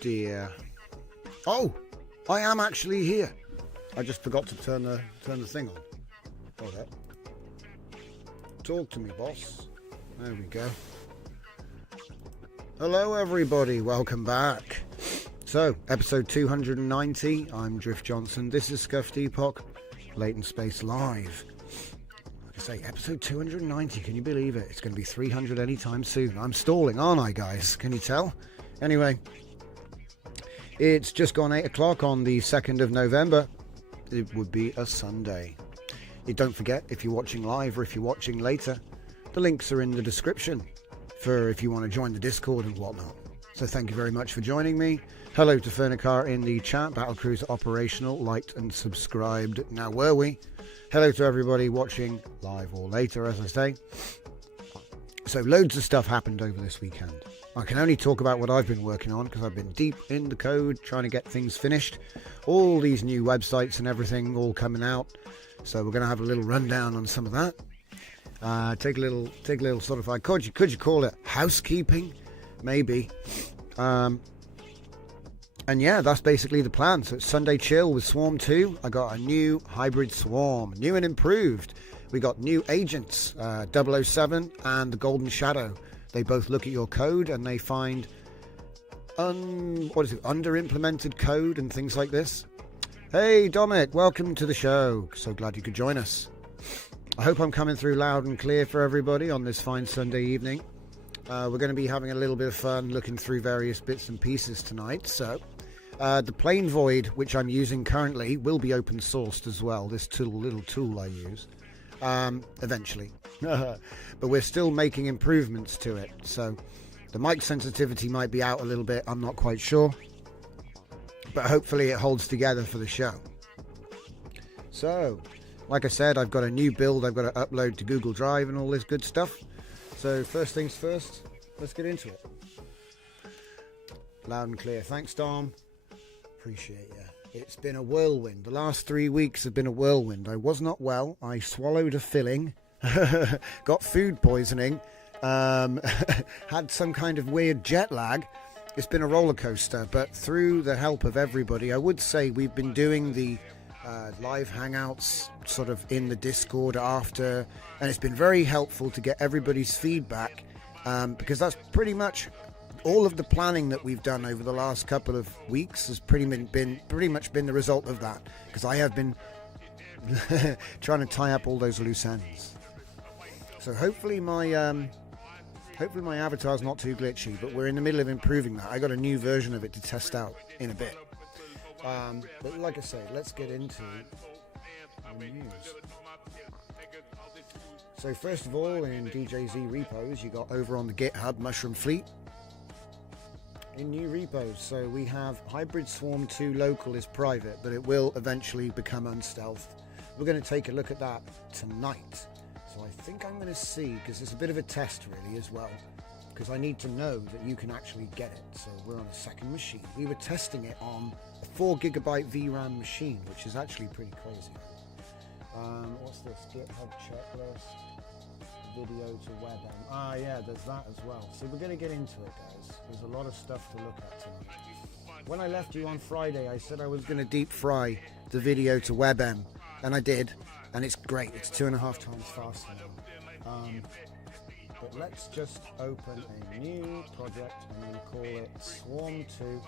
dear. Oh, I am actually here. I just forgot to turn the thing on. Hold up. Talk to me, boss. There we go. Hello, everybody. Welcome back. So, episode 290. I'm Drift Johnson. This is Scuffed Epoch, Latent Space Live. Like I say, episode 290. Can you believe it? It's going to be 300 anytime soon. I'm stalling, aren't I, guys? Can you tell? Anyway, it's just gone 8 o'clock on the 2nd of November. It would be a Sunday. Don't forget, if you're watching live or if you're watching later, the links are in the description for if you want to join the Discord and whatnot. So thank you very much for joining me. Hello to Fernicar in the chat. Battlecruiser operational, liked and subscribed. Now were we? Hello to everybody watching live or later, as I say. So loads of stuff happened over this weekend. I can only talk about what I've been working on because I've been deep in the code trying to get things finished. All these new websites and everything all coming out. So we're going to have a little rundown on some of that. Take a little sort of, could you call it housekeeping? Maybe. And yeah, that's basically the plan. So it's Sunday chill with Swarm 2. I got a new hybrid Swarm, new and improved. We got new agents, 007 and the Golden Shadow. They both look at your code and they find under-implemented code and things like this. Hey Dominic, welcome to the show. So glad you could join us. I hope I'm coming through loud and clear for everybody on this fine Sunday evening. We're going to be having a little bit of fun looking through various bits and pieces tonight. So the Plane Void, which I'm using currently, will be open sourced as well. This little tool I use. Eventually. But we're still making improvements to it. So the mic sensitivity might be out a little bit. I'm not quite sure. But hopefully it holds together for the show. So, like I said, I've got a new build I've got to upload to Google Drive and all this good stuff. So first things first, let's get into it. Loud and clear. Thanks, Dom. Appreciate you. It's been a whirlwind. The last 3 weeks have been a whirlwind. I was not well. I swallowed a filling. Got food poisoning. Had some kind of weird jet lag. It's been a roller coaster, but through the help of everybody, I would say we've been doing the live hangouts sort of in the Discord after, and it's been very helpful to get everybody's feedback because that's pretty much all of the planning that we've done over the last couple of weeks has pretty much been the result of that, because I have been trying to tie up all those loose ends. So hopefully my avatar's not too glitchy, but we're in the middle of improving that. I got a new version of it to test out in a bit. But like I say, let's get into the news. So first of all, in DJZ repos, you got over on the GitHub Mushroom Fleet. In new repos, so we have Hybrid Swarm 2 local is private, but it will eventually become unstealthed. We're going to take a look at that tonight. So I think I'm going to see, because it's a bit of a test really as well, because I need to know that you can actually get it. So we're on a second machine. We were testing it on a 4GB VRAM machine, which is actually pretty crazy. What's this? GitHub checklist, video to WebM. Ah yeah, there's that as well. So we're going to get into it, guys. There's a lot of stuff to look at tonight. When I left you on Friday, I said I was going to deep fry the video to WebM, and I did. And it's great. It's 2.5 times faster now. But let's just open a new project. I'm going to call it Swarm 2.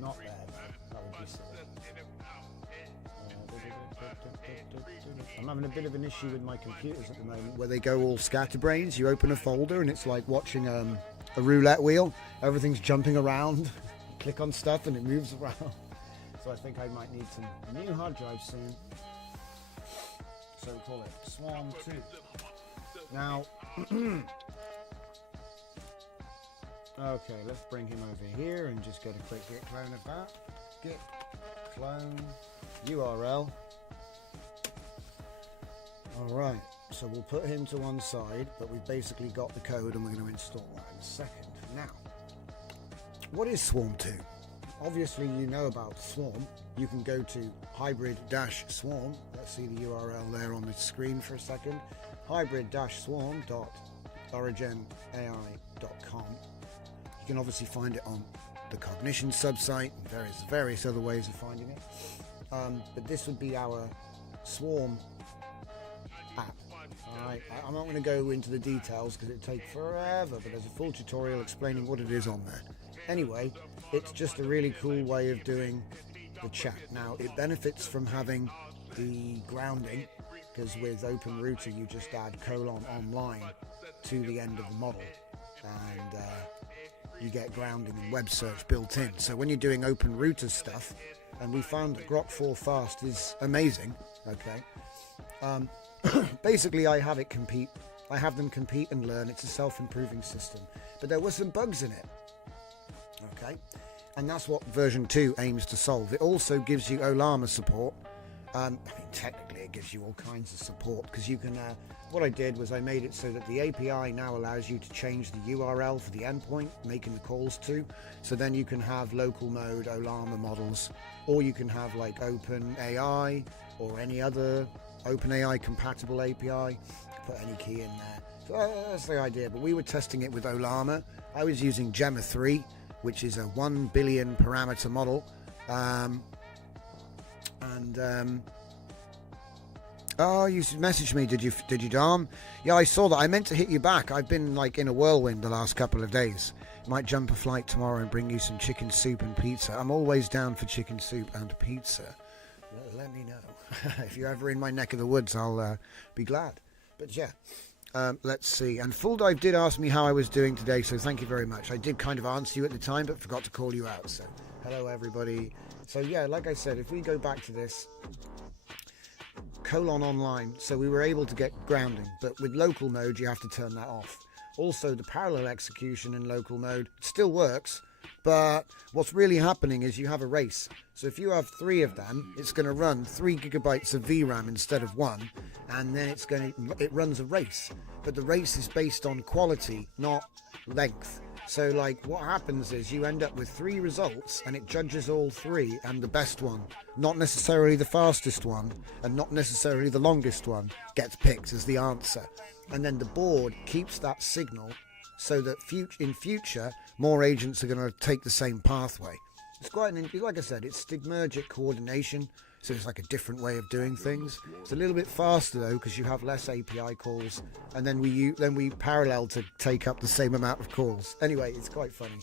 Not there, though. That would be silly. I'm having a bit of an issue with my computers at the moment where they go all scatterbrains. You open a folder and it's like watching a roulette wheel. Everything's jumping around. Click on stuff and it moves around. So I think I might need some new hard drives soon. So we call it Swarm 2. Now, okay, let's bring him over here and just get a quick git clone of that. Git clone URL. Alright, so we'll put him to one side, but we've basically got the code and we're going to install that in a second. Now, what is Swarm 2? Obviously you know about Swarm. You can go to hybrid-swarm. Let's see the URL there on the screen for a second. hybrid-swarm.originai.com. You can obviously find it on the cognition subsite, and various other ways of finding it. But this would be our Swarm app. Alright, I'm not going to go into the details because it'd take forever, but there's a full tutorial explaining what it is on there. Anyway, it's just a really cool way of doing the chat. Now, it benefits from having the grounding, because with OpenRouter you just add :online to the end of the model, and you get grounding and web search built in. So when you're doing OpenRouter stuff, and we found that Grok 4 Fast is amazing, okay. Basically, I have them compete and learn. It's a self-improving system, but there were some bugs in it, okay, and that's what version 2 aims to solve. It also gives you Olama support. I mean, technically it gives you all kinds of support, because you can, what I did was I made it so that the API now allows you to change the URL for the endpoint, making the calls to, so then you can have local mode Olama models, or you can have like OpenAI or any other OpenAI compatible API, put any key in there. So that's the idea, but we were testing it with Olama. I was using Gemma 3, which is a 1 billion parameter model. Oh, you messaged me, did you, Dom? Yeah, I saw that. I meant to hit you back. I've been like in a whirlwind the last couple of days. Might jump a flight tomorrow and bring you some chicken soup and pizza. I'm always down for chicken soup and pizza. Let me know. If you're ever in my neck of the woods, I'll be glad. But yeah, let's see. And Full Dive did ask me how I was doing today, so thank you very much. I did kind of answer you at the time, but forgot to call you out. So hello, everybody. So yeah, like I said, if we go back to this :online, so we were able to get grounding, but with local mode you have to turn that off. Also, the parallel execution in local mode still works, but what's really happening is you have a race. So if you have 3 of them, it's going to run 3 gigabytes of VRAM instead of 1, and then it runs a race. But the race is based on quality, not length. So like what happens is you end up with 3 results, and it judges all 3, and the best one, not necessarily the fastest one and not necessarily the longest one, gets picked as the answer. And then the board keeps that signal so that in future more agents are going to take the same pathway. It's quite like I said, it's stigmergic coordination, so it's like a different way of doing things. It's a little bit faster though, because you have less API calls, and then we parallel to take up the same amount of calls. Anyway, it's quite funny,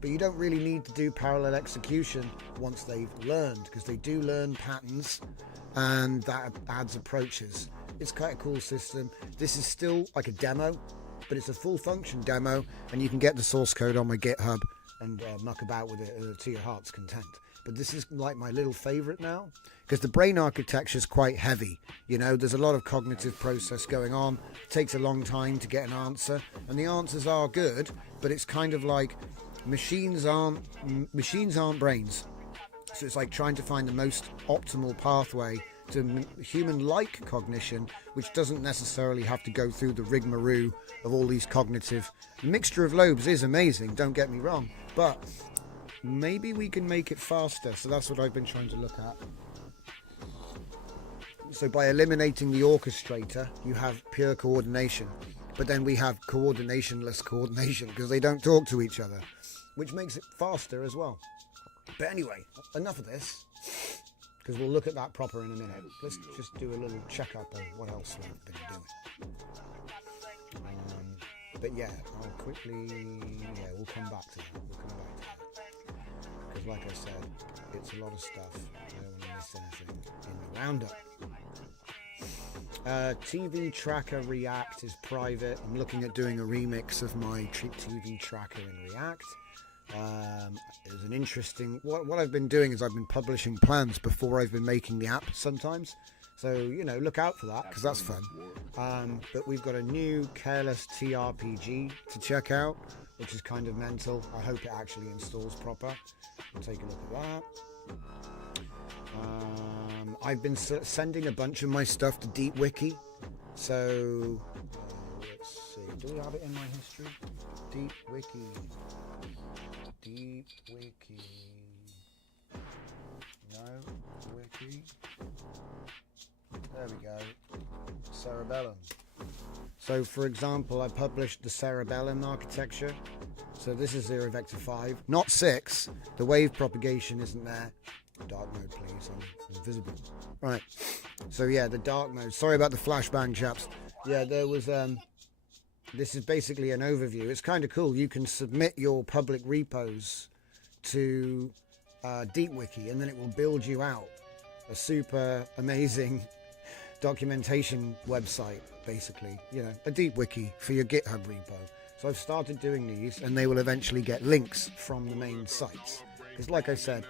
but you don't really need to do parallel execution once they've learned, because they do learn patterns, and that adds approaches. It's quite a cool system. This is still like a demo, but it's a full function demo, and you can get the source code on my GitHub and muck about with it to your heart's content. But this is like my little favorite now, because the brain architecture is quite heavy. You know, there's a lot of cognitive process going on. It takes a long time to get an answer, and the answers are good, but it's kind of like machines aren't brains. So it's like trying to find the most optimal pathway to human-like cognition, which doesn't necessarily have to go through the rigmarole of all these cognitive. The mixture of lobes is amazing, don't get me wrong, but maybe we can make it faster. So that's what I've been trying to look at. So by eliminating the orchestrator, you have pure coordination, but then we have coordinationless coordination, because they don't talk to each other, which makes it faster as well. But anyway, enough of this, because we'll look at that proper in a minute. Let's just do a little checkup on what else we've been doing. But yeah, I'll quickly, we'll come back to that. Because like I said, it's a lot of stuff. I don't want to miss anything in the roundup. TV Tracker React is private. I'm looking at doing a remix of my TV Tracker in React. There's an interesting, what I've been doing is I've been publishing plans before I've been making the app sometimes, so you know, look out for that, because that's fun. But we've got a new Careless TRPG to check out, which is kind of mental. I hope it actually installs proper. We'll take a look at that. I've been sending a bunch of my stuff to DeepWiki, so let's see, do we have it in my history? DeepWiki. No, wiki. There we go. Cerebellum. So for example, I published the Cerebellum architecture. So this is 0 vector 5, not 6. The wave propagation isn't there. Dark mode, please. It's visible. Right. So yeah, the dark mode. Sorry about the flashbang, chaps. Yeah, there was. This is basically an overview. It's kind of cool. You can submit your public repos to DeepWiki, and then it will build you out a super amazing documentation website, basically. You know, a DeepWiki for your GitHub repo. So I've started doing these, and they will eventually get links from the main sites. Because like I said,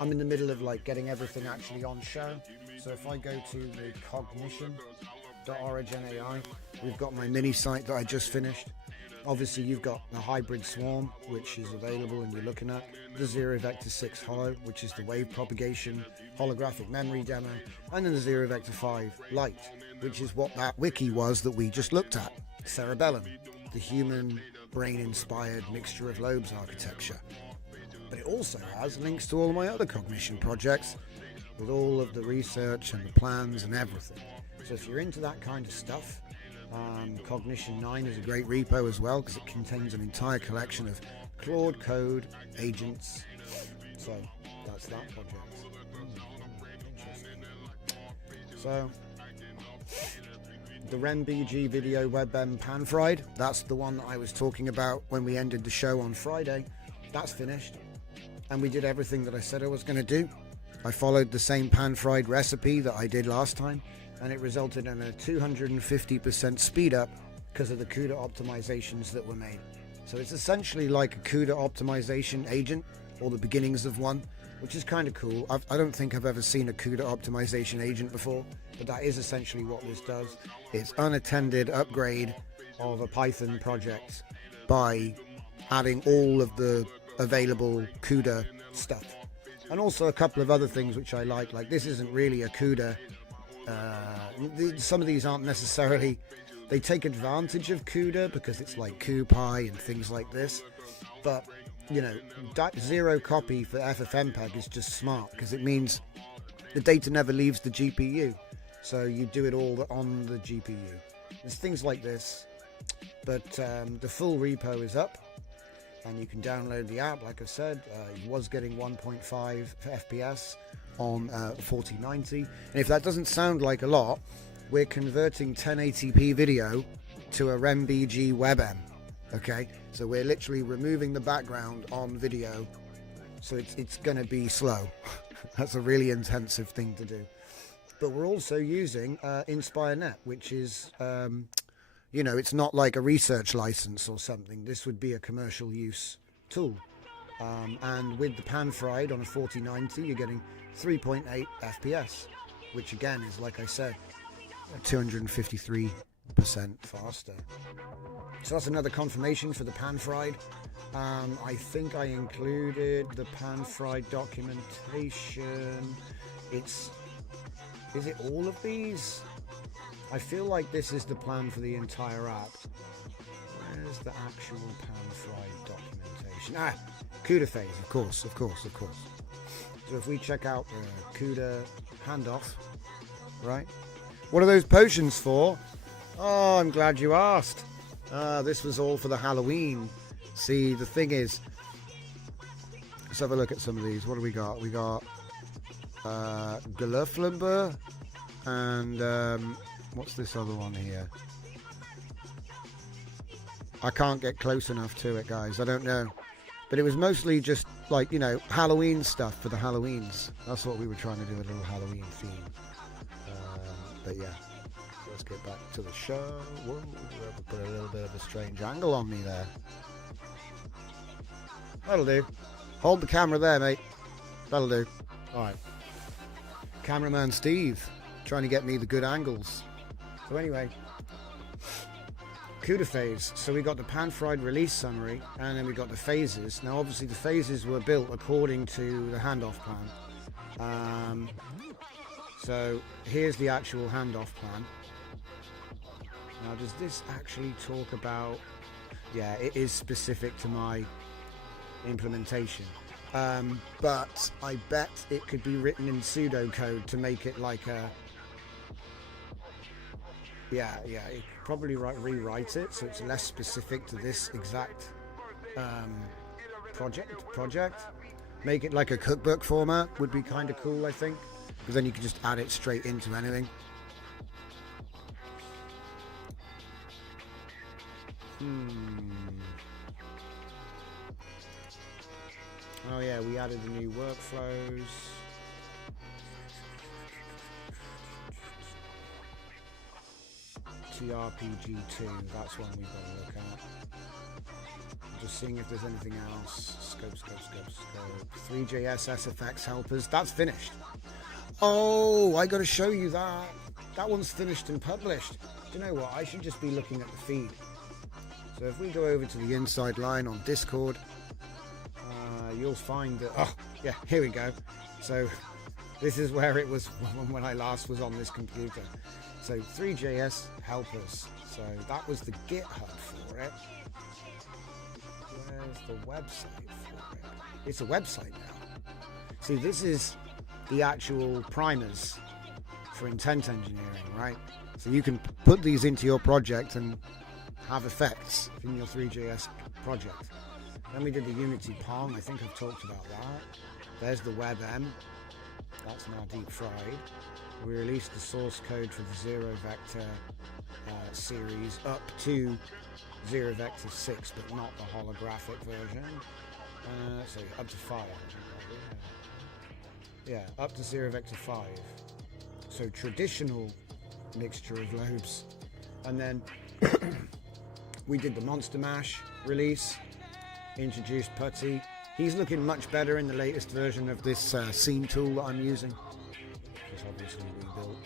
I'm in the middle of like getting everything actually on show. So if I go to the cognition.origin.ai, we've got my mini site that I just finished. Obviously you've got the hybrid swarm, which is available and you're looking at the 0 vector 6 holo, which is the wave propagation holographic memory demo, and then the 0 vector 5 light, which is what that wiki was that we just looked at. Cerebellum, the human brain inspired mixture of lobes architecture. But it also has links to all of my other cognition projects with all of the research and the plans and everything. So if you're into that kind of stuff, Cognition 9 is a great repo as well, because it contains an entire collection of Claude code agents. So that's that project. Interesting. So the RemBG video WebM pan-fried, that's the one that I was talking about when we ended the show on Friday. That's finished. And we did everything that I said I was going to do. I followed the same pan-fried recipe that I did last time, and it resulted in a 250% speed up because of the CUDA optimizations that were made. So it's essentially like a CUDA optimization agent, or the beginnings of one, which is kind of cool. I don't think I've ever seen a CUDA optimization agent before, but that is essentially what this does. It's unattended upgrade of a Python project by adding all of the available CUDA stuff, and also a couple of other things which I like this isn't really a CUDA. Some of these aren't necessarily, they take advantage of CUDA because it's like CuPy and things like this, but you know, zero copy for FFmpeg is just smart because it means the data never leaves the GPU, so you do it all on the GPU. There's things like this, but the full repo is up and you can download the app. Like I said, it was getting 1.5 FPS on 4090, and if that doesn't sound like a lot, we're converting 1080p video to a RemBG WebM. Okay, so we're literally removing the background on video, so it's going to be slow. That's a really intensive thing to do. But we're also using InspireNet, which is you know, it's not like a research license or something. This would be a commercial use tool. And with the pan-fried on a 4090, you're getting 3.8 FPS, which again is, like I said, 253% faster. So that's another confirmation for the pan-fried. I think I included the pan-fried documentation. Is it all of these? I feel like this is the plan for the entire app. Where's the actual pan-fried documentation? CUDA phase, of course. So if we check out the CUDA handoff, right? What are those potions for? Oh, I'm glad you asked. This was all for the Halloween. See, the thing is, let's have a look at some of these. What do we got? We got Geluflimber and what's this other one here? I can't get close enough to it, guys. I don't know. But it was mostly just like, you know, Halloween stuff for the Halloweens. That's what we were trying to do, a little Halloween theme. But yeah, let's get back to the show. Whoa, put a little bit of a strange angle on me there. That'll do. Hold the camera there, mate. That'll do. Alright. Cameraman Steve, trying to get me the good angles. So anyway, CUDA phase. So we got the pan-fried release summary, and then we got the phases. Now obviously the phases were built according to the handoff plan. So here's the actual handoff plan. Now does this actually talk about, yeah, it is specific to my implementation. But I bet it could be written in pseudocode to make it like a, yeah, it could probably rewrite it so it's less specific to this exact project. Make it like a cookbook format would be kind of cool, I think, because then you can just add it straight into anything. Oh yeah, we added the new workflows. TRPG2, that's one we've got to look at. Just seeing if there's anything else. Scope. 3JS SFX helpers, that's finished. Oh, I got to show you that. That one's finished and published. Do you know what? I should just be looking at the feed. So if we go over to the inside line on Discord, you'll find that, oh yeah, here we go. So this is where it was when I last was on this computer. So 3JS helpers. So that was the GitHub for it. Where's the website for it? It's a website now. See, this is the actual primers for intent engineering, right? So you can put these into your project and have effects in your 3JS project. Then we did the Unity Pong. I think I've talked about that. There's the WebM. That's now deep fried. We released the source code for the Zero Vector series up to Zero Vector 6, but not the holographic version. So up to 5. Yeah, up to Zero Vector 5. So traditional mixture of lobes. And then we did the Monster Mash release, introduced Putty. He's looking much better in the latest version of this scene tool that I'm using, which obviously we built.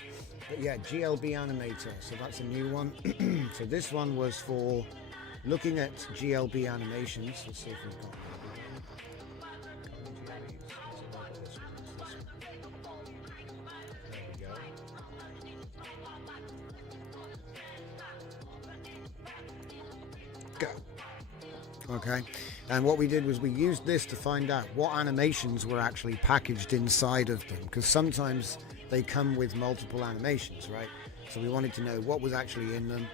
But yeah, GLB Animator, so that's a new one. So this one was for looking at GLB animations. Let's see if we've got Okay, and what we did was we used this to find out what animations were actually packaged inside of them, because sometimes they come with multiple animations, right? So we wanted to know what was actually in them,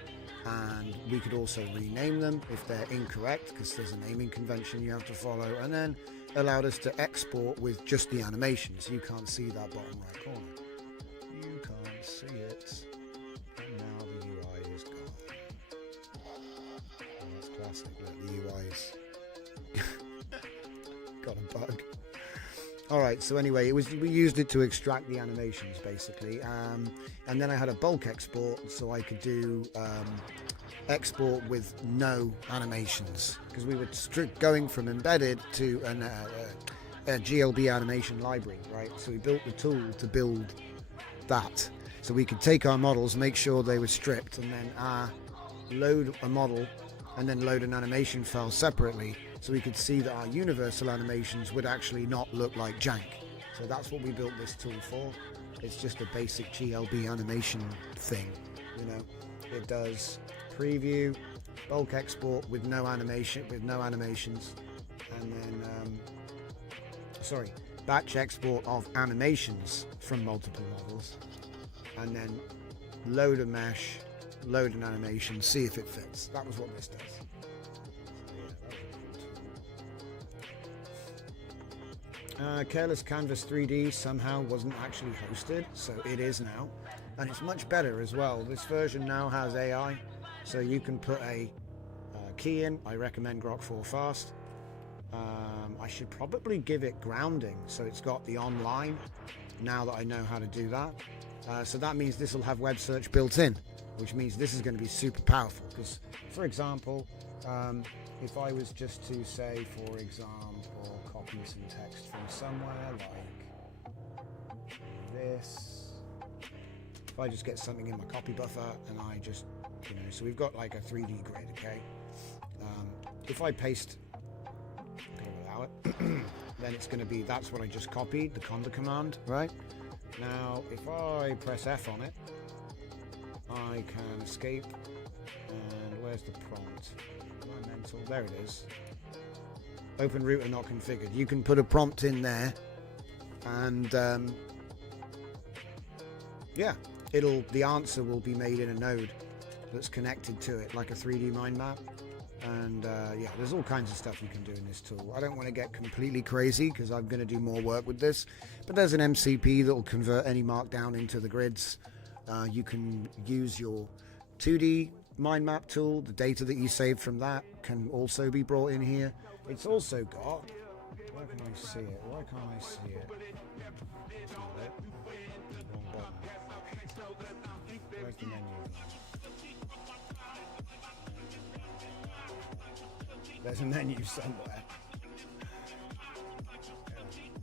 and we could also rename them if they're incorrect, because there's a naming convention you have to follow, and then allowed us to export with just the animations. You can't see that bottom right corner. You can't see it. And now the UI is gone. That's classic, look, the UI's got a bug. Alright, so anyway, we used it to extract the animations basically, and then I had a bulk export so I could do export with no animations, because we were going from embedded to a GLB animation library, right? So we built the tool to build that, so we could take our models, make sure they were stripped, and then load a model and then load an animation file separately, so we could see that our universal animations would actually not look like jank. So that's what we built this tool for. It's just a basic GLB animation thing, you know. It does preview, bulk export with no animation, with no animations, and then batch export of animations from multiple models, and then load a mesh, load an animation, see if it fits. That was what this does. Careless Canvas 3D somehow wasn't actually hosted, so it is now, and it's much better as well. This version now has AI, so you can put a key in. I recommend Grok 4 Fast. I should probably give it grounding, so it's got the online, now that I know how to do that. So that means this will have web search built in, which means this is going to be super powerful, because, for example, if I was just to say, for example, copy some text from somewhere like this, if I just get something in my copy buffer and I just, you know, so we've got like a 3D grid, okay? If I paste, allow it, then it's going to be, that's what I just copied, the conda command, right? Now, if I press F on it, I can escape, and where's the prompt? Am I mental? There it is. Open router not configured. You can put a prompt in there, and yeah, the answer will be made in a node that's connected to it, like a 3D mind map. And yeah, there's all kinds of stuff you can do in this tool. I don't want to get completely crazy because I'm going to do more work with this, but there's an MCP that will convert any markdown into the grids. You can use your 2D mind map tool. The data that you saved from that can also be brought in here. It's also got, where can I see it? Why can't I see it? That's not it. Wrong button. Where's the menu? There's a menu somewhere.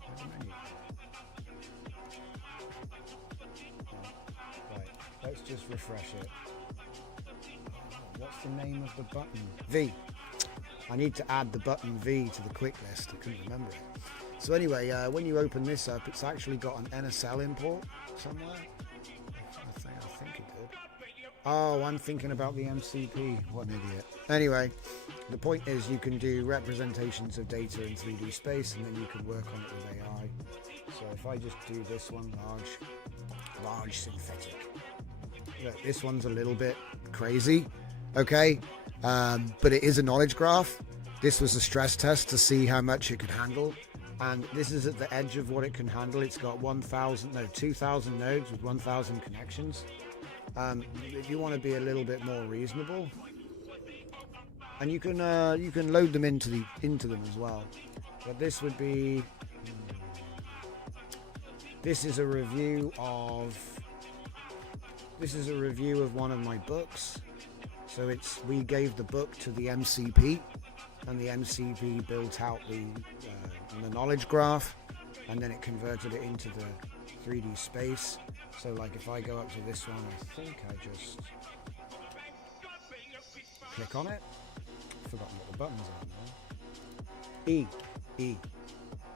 Where's the menu? Right, let's just refresh it. What's the name of the button? V. I need to add the button V to the quick list. I couldn't remember it. So anyway, when you open this up, it's actually got an NSL import somewhere. I think it did. Oh, I'm thinking about the MCP. What an idiot. Anyway, the point is you can do representations of data in 3D space, and then you can work on it with AI. So if I just do this one, large synthetic. Look, this one's a little bit crazy, okay? But it is a knowledge graph. This was a stress test to see how much it could handle. And this is at the edge of what it can handle. It's got 2,000 nodes with 1,000 connections. If you want to be a little bit more reasonable, and you can load them into them as well. But this would be. This is a review of one of my books. So we gave the book to the MCP, and the MCP built out the knowledge graph, and then it converted it into the 3D space. So like if I go up to this one, I think I just click on it. I've forgotten what the buttons are now. E.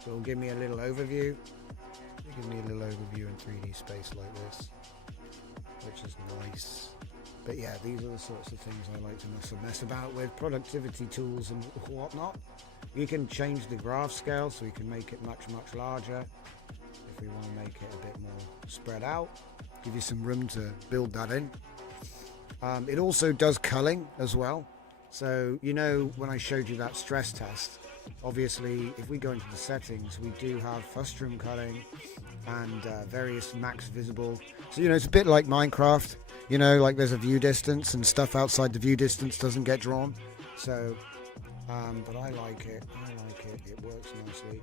So it'll give me a little overview. It'll give me a little overview in 3D space like this, which is nice. But yeah, these are the sorts of things I like to mess about with, productivity tools and whatnot. You can change the graph scale so we can make it much larger. If we want to make it a bit more spread out, give you some room to build that in. It also does culling as well. So, you know, when I showed you that stress test, obviously, if we go into the settings, we do have frustum culling and various max visible. So, you know, it's a bit like Minecraft. You know, like there's a view distance and stuff outside the view distance doesn't get drawn. So, but I like it. It works nicely.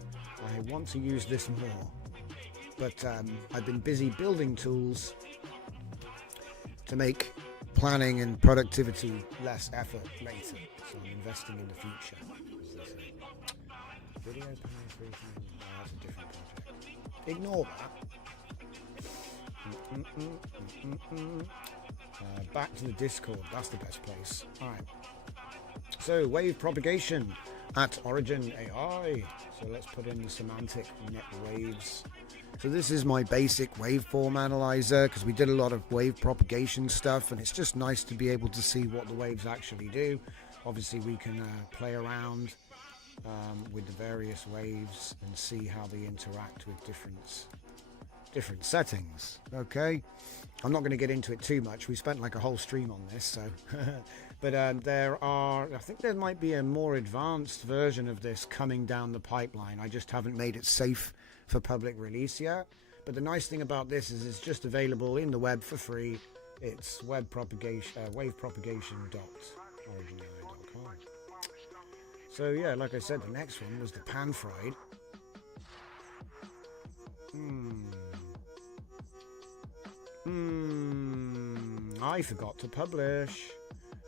I want to use this more. But I've been busy building tools to make planning and productivity less effort later. So I'm investing in the future. Video planning 3 times. That's a different project. Ignore that. Back to the Discord. That's the best place. All right. So wave propagation at Origin AI. So let's put in the semantic net waves. So this is my basic waveform analyzer because we did a lot of wave propagation stuff, and it's just nice to be able to see what the waves actually do. Obviously we can play around with the various waves and see how they interact with different settings. Okay, I'm not going to get into it too much. We spent like a whole stream on this, so but I think there might be a more advanced version of this coming down the pipeline. I just haven't made it safe for public release yet. But the nice thing about this is it's just available in the web for free. It's wavepropagation.originai.com. So yeah, like I said, the next one was the pan-fried. I forgot to publish.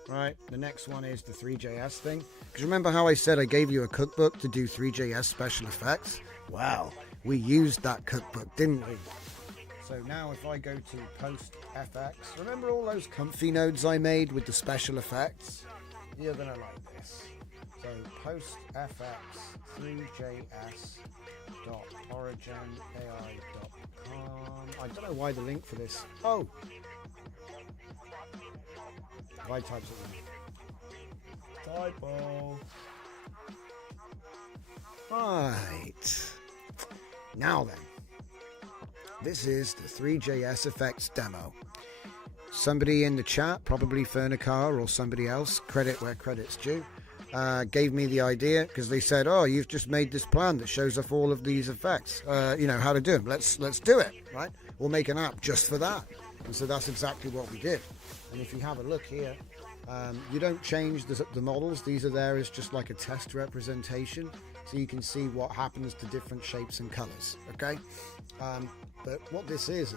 Right, the next one is the 3JS thing. Because remember how I said I gave you a cookbook to do 3JS special effects? Wow, we used that cookbook, didn't we? So now if I go to Post FX, remember all those comfy nodes I made with the special effects? You're going to like this. So Post FX 3js.originai.com. I don't know why the link for this. Oh! If I type it in. Typo. Right. Now then. This is the 3JS effects demo. Somebody in the chat, probably Fernicar or somebody else, credit where credit's due, gave me the idea, because they said, oh, you've just made this plan that shows off all of these effects, how to do them. Let's do it, right? We'll make an app just for that. And so that's exactly what we did. And if you have a look here, you don't change the models. These are there as just like a test representation, so you can see what happens to different shapes and colors, okay? But what this is,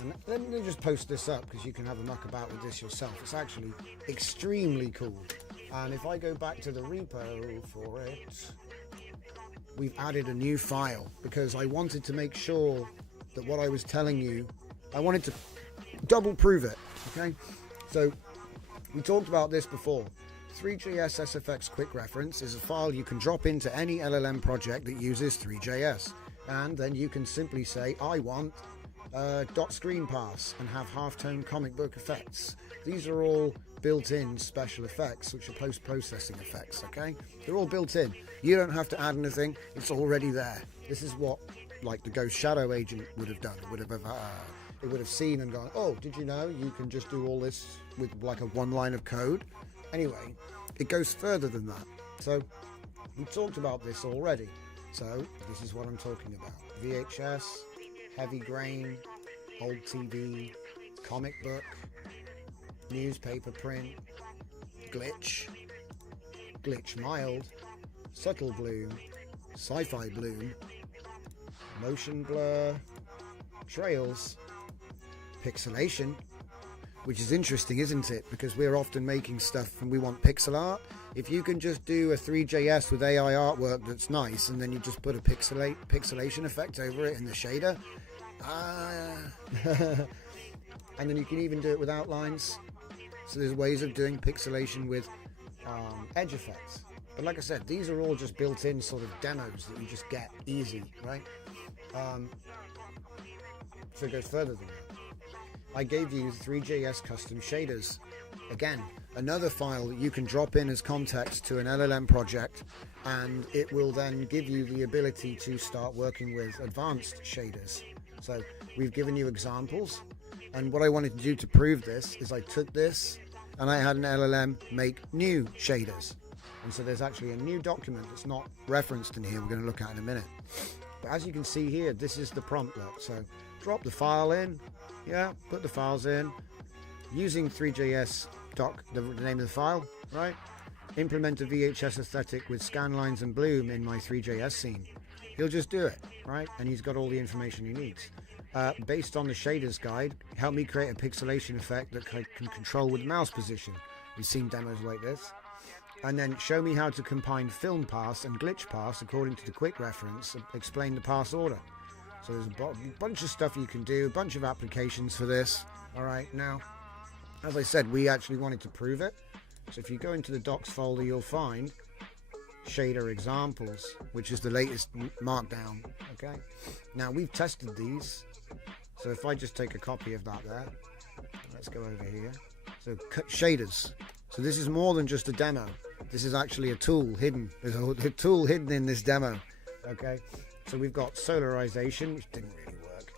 and let me just post this up because you can have a muck about with this yourself. It's actually extremely cool. And if I go back to the repo for it, we've added a new file because I wanted to make sure that what I was telling you, I wanted to double prove it, okay? So we talked about this before. 3JS SFX Quick Reference is a file you can drop into any LLM project that uses 3JS. And then you can simply say, I want dot screen pass and have halftone comic book effects. These are all built-in special effects, which are post-processing effects, okay? They're all built in. You don't have to add anything. It's already there. This is what, like, the Ghost Shadow agent would have done. It would have seen and gone, oh, did you know you can just do all this with like a one line of code? Anyway, it goes further than that. So we talked about this already. So this is what I'm talking about. VHS, heavy grain, old TV, comic book, newspaper print, glitch, glitch mild, subtle bloom, sci-fi bloom, motion blur, trails, pixelation, which is interesting, isn't it? Because we're often making stuff and we want pixel art. If you can just do a 3JS with AI artwork that's nice, and then you just put a pixelation effect over it in the shader, and then you can even do it with outlines. So there's ways of doing pixelation with edge effects. But like I said, these are all just built-in sort of demos that you just get easy, right? So it goes further than that. I gave you 3JS custom shaders. Again, another file that you can drop in as context to an LLM project, and it will then give you the ability to start working with advanced shaders. So we've given you examples, and what I wanted to do to prove this is I took this and I had an LLM make new shaders. And so there's actually a new document that's not referenced in here we're going to look at in a minute. But as you can see here, this is the prompt look. So drop the file in, put the files in, using 3JS doc, the name of the file, right? Implement a VHS aesthetic with scan lines and bloom in my 3JS scene. He'll just do it, right? And he's got all the information he needs. Based on the shaders guide, help me create a pixelation effect that I can control with mouse position. We've seen demos like this. And then show me how to combine film pass and glitch pass according to the quick reference and explain the pass order. So there's a bunch of stuff you can do, a bunch of applications for this. All right, now, as I said, we actually wanted to prove it. So if you go into the docs folder, you'll find shader examples, which is the latest markdown. Okay, now we've tested these. So if I just take a copy of that there, let's go over here. So shaders. So this is more than just a demo. This is actually a tool hidden. There's a tool hidden in this demo. Okay, so we've got solarization, which didn't really work.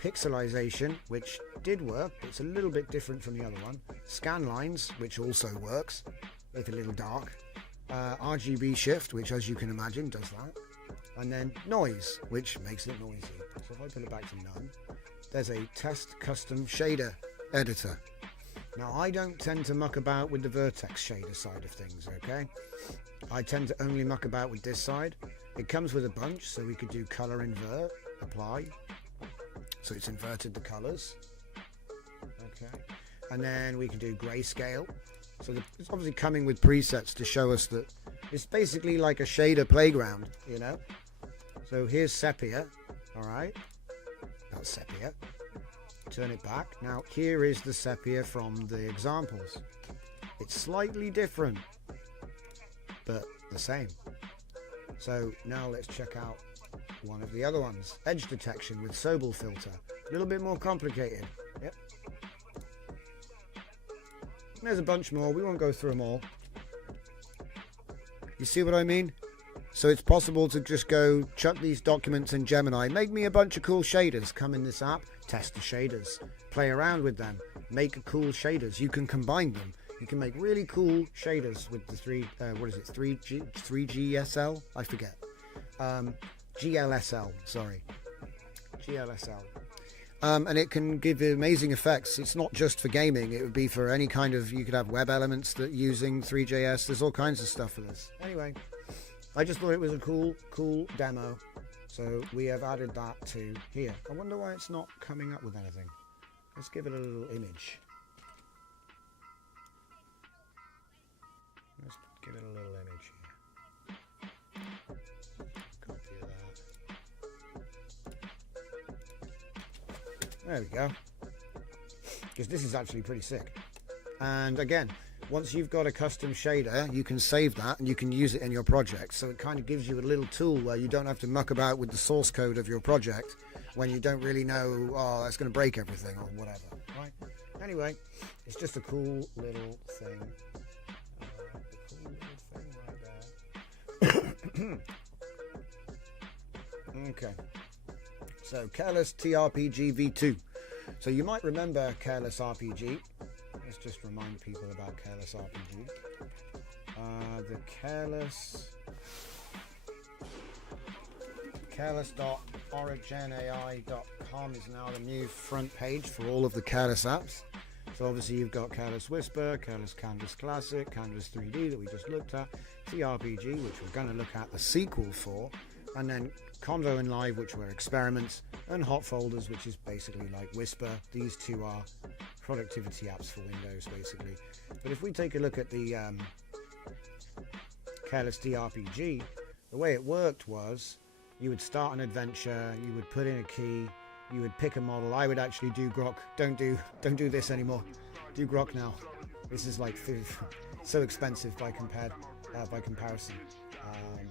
Pixelization, which did work, but it's a little bit different from the other one. Scan lines, which also works, if a little dark. RGB shift, which, as you can imagine, does that. And then noise, which makes it noisy. So if I put it back to none, there's a test custom shader editor. Now, I don't tend to muck about with the vertex shader side of things, okay? I tend to only muck about with this side. It comes with a bunch, so we could do color invert, apply. So it's inverted the colors. Okay. And then we can do grayscale. So it's obviously coming with presets to show us that it's basically like a shader playground, you know? So here's sepia, all right? That's sepia. Turn it back. Now here is the sepia from the examples. It's slightly different, but the same. So now let's check out one of the other ones. Edge detection with Sobel filter. A little bit more complicated. Yep. There's a bunch more. We won't go through them all. You see what I mean? So it's possible to just go chuck these documents in Gemini, make me a bunch of cool shaders, come in this app, test the shaders, play around with them, make cool shaders. You can combine them. You can make really cool shaders with the 3GSL? I forget. GLSL, sorry. GLSL. And it can give you amazing effects. It's not just for gaming. It would be for any kind of... You could have web elements that using 3JS. There's all kinds of stuff for this. Anyway, I just thought it was a cool demo. So we have added that to here. I wonder why it's not coming up with anything. Let's give it a little image. Let's give it a little image here. Copy of that. There we go. Because this is actually pretty sick. And again, once you've got a custom shader, you can save that and you can use it in your project. So it kind of gives you a little tool where you don't have to muck about with the source code of your project when you don't really know, oh, that's going to break everything or whatever, right? Anyway, it's just a cool little thing. Okay, so Careless TRPG V2. So you might remember Careless RPG. Let's just remind people about Careless RPG. The careless.originai.com is now the new front page for all of the Careless apps. So obviously you've got Careless Whisper, Careless Canvas Classic, Canvas 3D that we just looked at, TRPG, which we're going to look at the sequel for, and then Convo and Live, which were experiments, and Hot Folders, which is basically like Whisper. These two are productivity apps for Windows, basically. But if we take a look at the Careless TRPG, the way it worked was you would start an adventure, you would put in a key, you would pick a model. I would actually do Grok. Don't do this anymore. Do Grok now. This is like so expensive by comparison.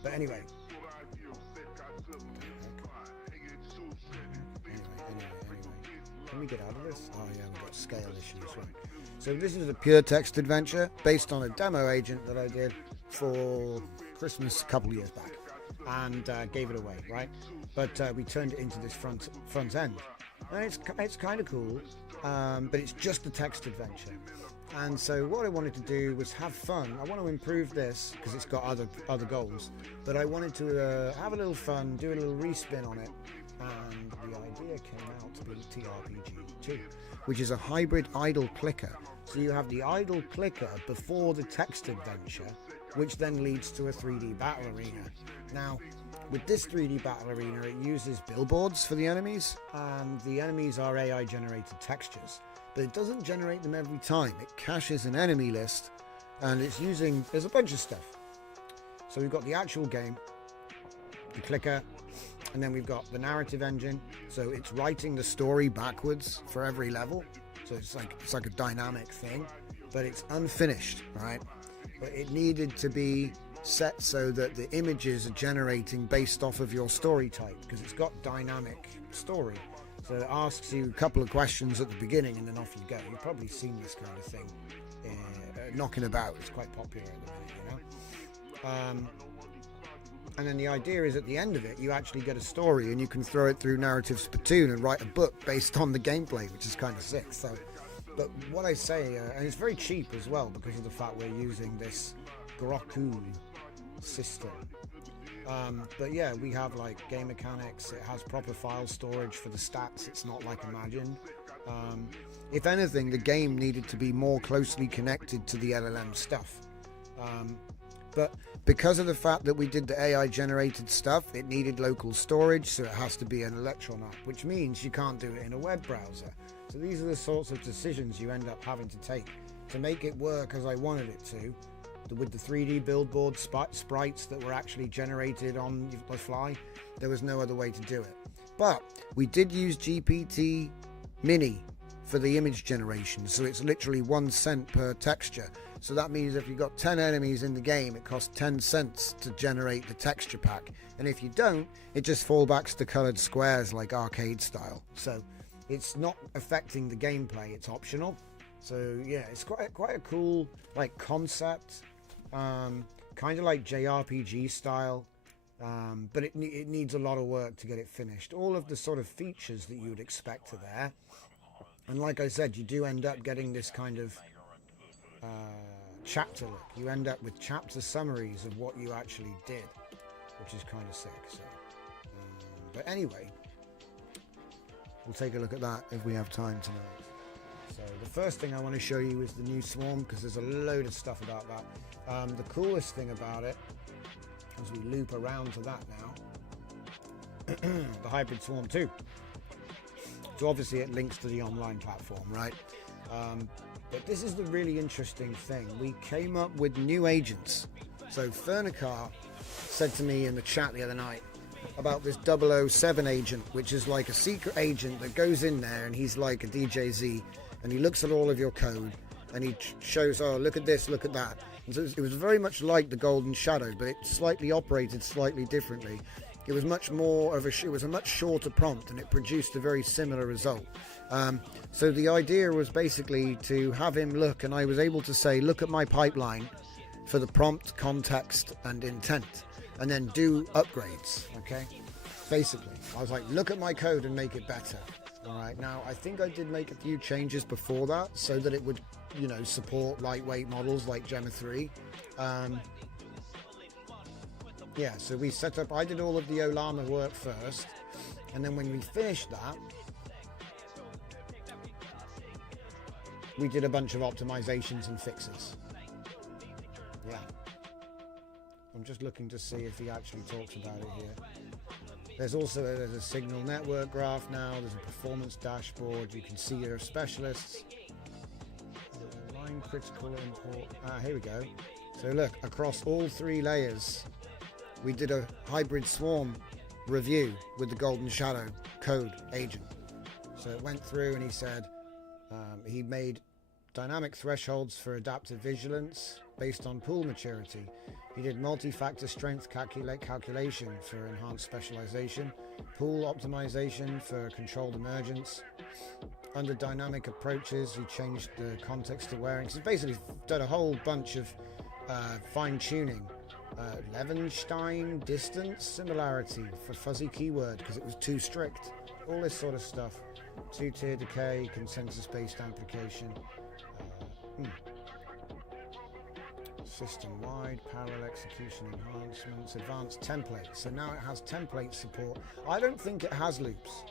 But anyway. Can we get out of this? Oh yeah, we've got scale issues, right. So this is a pure text adventure based on a demo agent that I did for Christmas a couple of years back, and gave it away, right? But we turned it into this front end, and it's kind of cool, but it's just a text adventure. And so what I wanted to do was have fun. I want to improve this because it's got other goals, but I wanted to have a little fun, do a little respin on it, and the idea came out to be TRPG2, which is a hybrid idle clicker. So you have the idle clicker before the text adventure, which then leads to a 3D battle arena. Now, with this 3D battle arena, it uses billboards for the enemies, and the enemies are AI generated textures, but it doesn't generate them every time. It caches an enemy list, and there's a bunch of stuff. So we've got the actual game, the clicker, and then we've got the narrative engine. So it's writing the story backwards for every level. So it's like a dynamic thing, but it's unfinished, right? But it needed to be set so that the images are generating based off of your story type, because it's got dynamic story. So it asks you a couple of questions at the beginning and then off you go. You've probably seen this kind of thing knocking about. It's quite popular at the minute, you know. And then the idea is at the end of it, you actually get a story and you can throw it through Narrative Spittoon and write a book based on the gameplay, which is kind of sick. So, but what I say, and it's very cheap as well because of the fact we're using this Groku system. But yeah, we have like game mechanics. It has proper file storage for the stats. It's not like Imagine. If anything, the game needed to be more closely connected to the LLM stuff. But because of the fact that we did the AI generated stuff, it needed local storage, so it has to be an Electron app, which means you can't do it in a web browser. So these are the sorts of decisions you end up having to take to make it work as I wanted it to, with the 3D billboard sprites that were actually generated on the fly. There was no other way to do it. But we did use GPT Mini for the image generation, so it's literally 1 cent per texture. So that means if you've got 10 enemies in the game, it costs 10 cents to generate the texture pack. And if you don't, it just fallbacks to colored squares like arcade style. So it's not affecting the gameplay, it's optional. So yeah, it's quite a cool like concept, kind of like JRPG style, but it needs a lot of work to get it finished. All of the sort of features that you would expect are there. And like I said, you do end up getting this kind of chapter look. You end up with chapter summaries of what you actually did, which is kind of sick. So, but anyway, we'll take a look at that if we have time tonight. So the first thing I want to show you is the new swarm, because there's a load of stuff about that. The coolest thing about it, as we loop around to that now, the hybrid swarm 2. So obviously it links to the online platform, right? But this is the really interesting thing. We came up with new agents. So Fernicar said to me in the chat the other night about this 007 agent, which is like a secret agent that goes in there, and he's like a DJZ, and he looks at all of your code and he shows, oh, look at this, look at that. And so it was very much like the Golden Shadow, but it slightly operated slightly differently. It was much more of it was a much shorter prompt, and it produced a very similar result. So the idea was basically to have him look, and I was able to say, look at my pipeline for the prompt, context, and intent, and then do upgrades. Okay, basically, I was like, look at my code and make it better. All right, now I think I did make a few changes before that so that it would, you know, support lightweight models like Gemma 3. Yeah, so we set up, I did all of the Olama work first, and then when we finished that, we did a bunch of optimizations and fixes. Yeah. I'm just looking to see if he actually talks about it here. There's a signal network graph now, there's a performance dashboard, you can see your specialists. Line critical import, here we go. So look, across all 3 layers, we did a hybrid swarm review with the Golden Shadow code agent. So it went through and he said he made dynamic thresholds for adaptive vigilance based on pool maturity. He did multi-factor strength calculation for enhanced specialization, pool optimization for controlled emergence. Under dynamic approaches, he changed the context awareness. So he's basically done a whole bunch of fine-tuning. Levenstein distance similarity for fuzzy keyword because it was too strict. All this sort of stuff. 2-tier decay, consensus-based application. System-wide, parallel execution enhancements, advanced templates. So now it has template support. I don't think it has loops.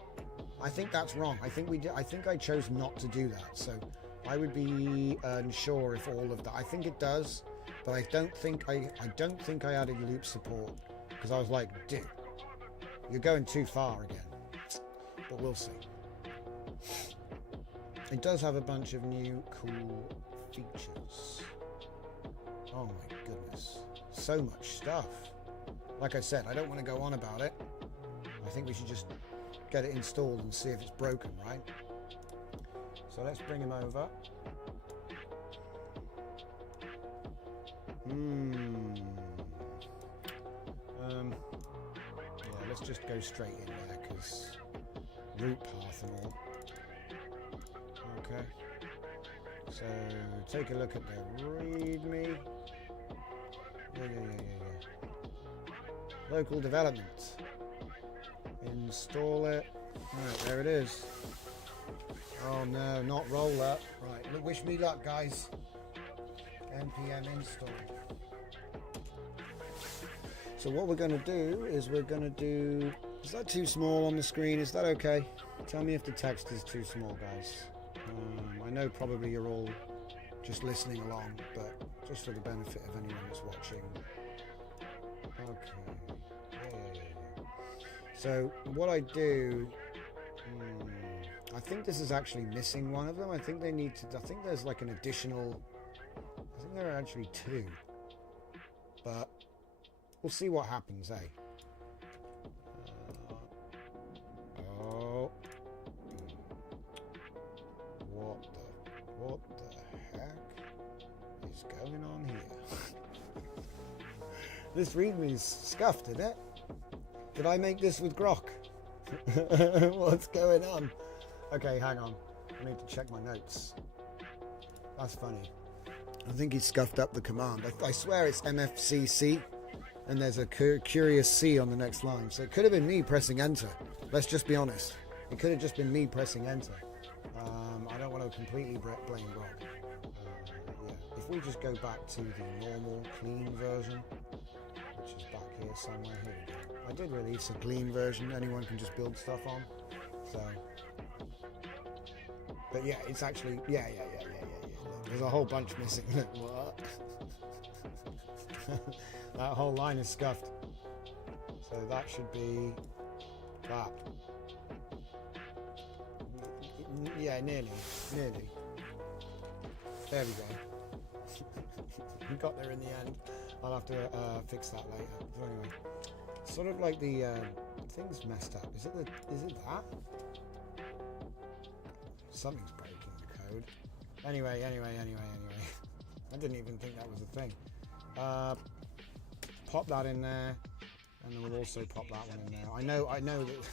I think that's wrong. I think I chose not to do that. So I would be unsure if all of that. I think it does, but I don't think I added loop support because I was like, dude, you're going too far again. But we'll see. It does have a bunch of new cool features. Oh my goodness, so much stuff. Like I said, I don't want to go on about it. I think we should just get it installed and see if it's broken, right? So let's bring him over. Yeah, let's just go straight in there because root path and all. Okay. So take a look at the README. Yeah. Local development. Install it. Right, there it is. Oh no, not roller. Right, look, wish me luck, guys. npm install. So what we're going to do is is that too small on the screen? Is that okay? Tell me if the text is too small, guys. I know probably you're all just listening along, but just for the benefit of anyone that's watching. Okay. Yeah. So what I do, I think this is actually missing one of them. I think there's like an additional, I think there are actually 2, but we'll see what happens, eh? What the heck is going on here? This README is scuffed, isn't it? Did I make this with Grok? What's going on? Okay, hang on. I need to check my notes. That's funny. I think he scuffed up the command. I swear it's MFCC, and there's a curious C on the next line. So it could have been me pressing enter. Let's just be honest. It could have just been me pressing enter. I don't want to completely blame Grok. Yeah. we just go back to the normal clean version, which is back here somewhere. Here we go. I did release a clean version. Anyone can just build stuff on. So, but yeah, it's actually yeah. There's a whole bunch missing. What? That whole line is scuffed. So that should be that. Yeah, nearly. There we go. We got there in the end. I'll have to fix that later. So anyway, sort of like the thing's messed up. Is it that? Something's breaking the code. Anyway. I didn't even think that was a thing. Pop that in there, and then we'll also pop that one in there. I know that.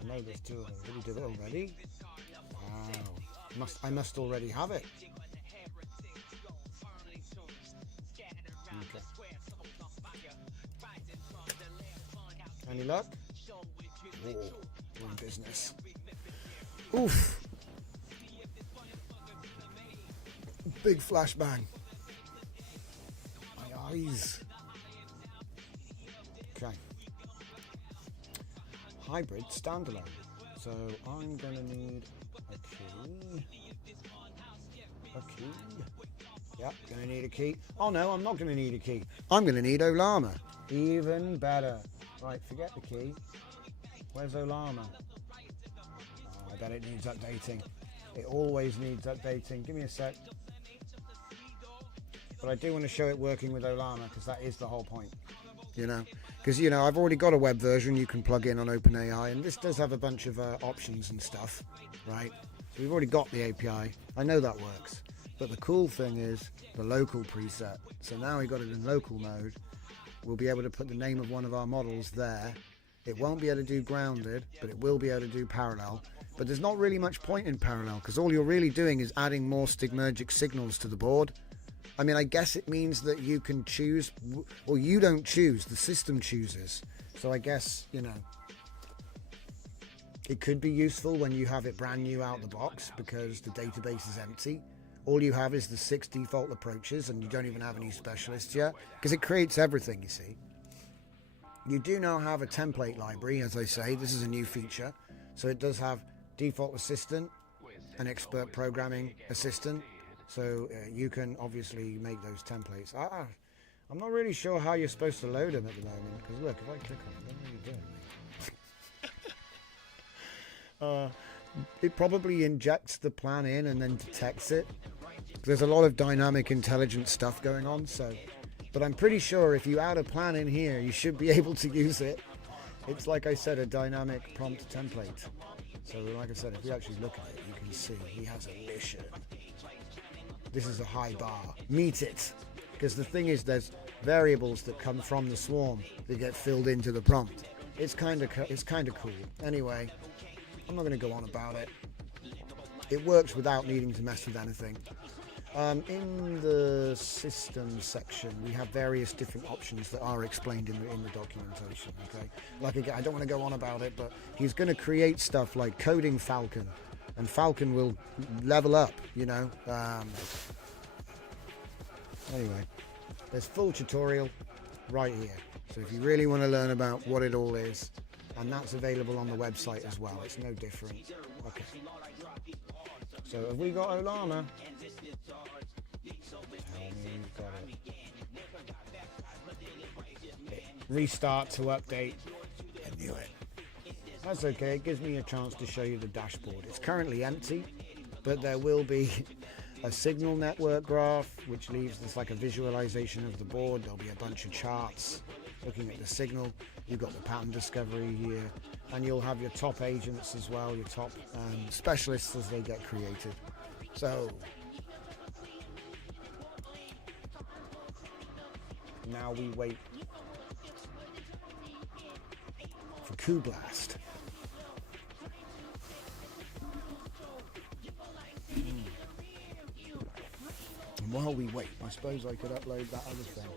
I know there's two of them. Did we do it already? Wow. I must already have it. Okay. Any luck? Oh, we're in business. Oof. Big flashbang. My eyes. Okay. Hybrid standalone. So I'm going to need a key. Yep, going to need a key. Oh no, I'm not going to need a key. I'm going to need Olama. Even better. Right, forget the key. Where's Olama? Oh, I bet it needs updating. It always needs updating. Give me a sec. But I do want to show it working with Olama because that is the whole point. You know, because I've already got a web version you can plug in on OpenAI, and this does have a bunch of options and stuff, right? So we've already got the API. I know that works, but the cool thing is the local preset. So now we've got it in local mode. We'll be able to put the name of one of our models there. It won't be able to do grounded, but it will be able to do parallel. But there's not really much point in parallel because all you're really doing is adding more stigmergic signals to the board. I mean, I guess it means that you can choose, or you don't choose, the system chooses. So I guess, it could be useful when you have it brand new out the box because the database is empty. All you have is the 6 default approaches and you don't even have any specialists yet because it creates everything, you see. You do now have a template library, as I say. This is a new feature. So it does have default assistant, an expert programming assistant. So you can obviously make those templates. I'm not really sure how you're supposed to load them at the moment. Because look, if I click on it, what are you doing? It probably injects the plan in and then detects it. There's a lot of dynamic intelligence stuff going on. But I'm pretty sure if you add a plan in here, you should be able to use it. It's like I said, a dynamic prompt template. So like I said, if you actually look at it, you can see he has a mission. This is a high bar. Meet it. Because the thing is, there's variables that come from the swarm that get filled into the prompt. It's kind of cool. Anyway, I'm not going to go on about it. It works without needing to mess with anything. In the system section, we have various different options that are explained in the documentation. Okay, like again, I don't want to go on about it, but he's going to create stuff like coding Falcon. And Falcon will level up, Anyway, there's full tutorial right here. So if you really want to learn about what it all is, and that's available on the website as well. It's no different. Okay. So have we got Olama? Restart to update. I knew it. That's okay, it gives me a chance to show you the dashboard. It's currently empty, but there will be a signal network graph, which leaves this like a visualization of the board. There'll be a bunch of charts looking at the signal. You've got the pattern discovery here, and you'll have your top agents as well, your top specialists as they get created. So, now we wait for Coup Blast. And while we wait, I suppose I could upload that other thing.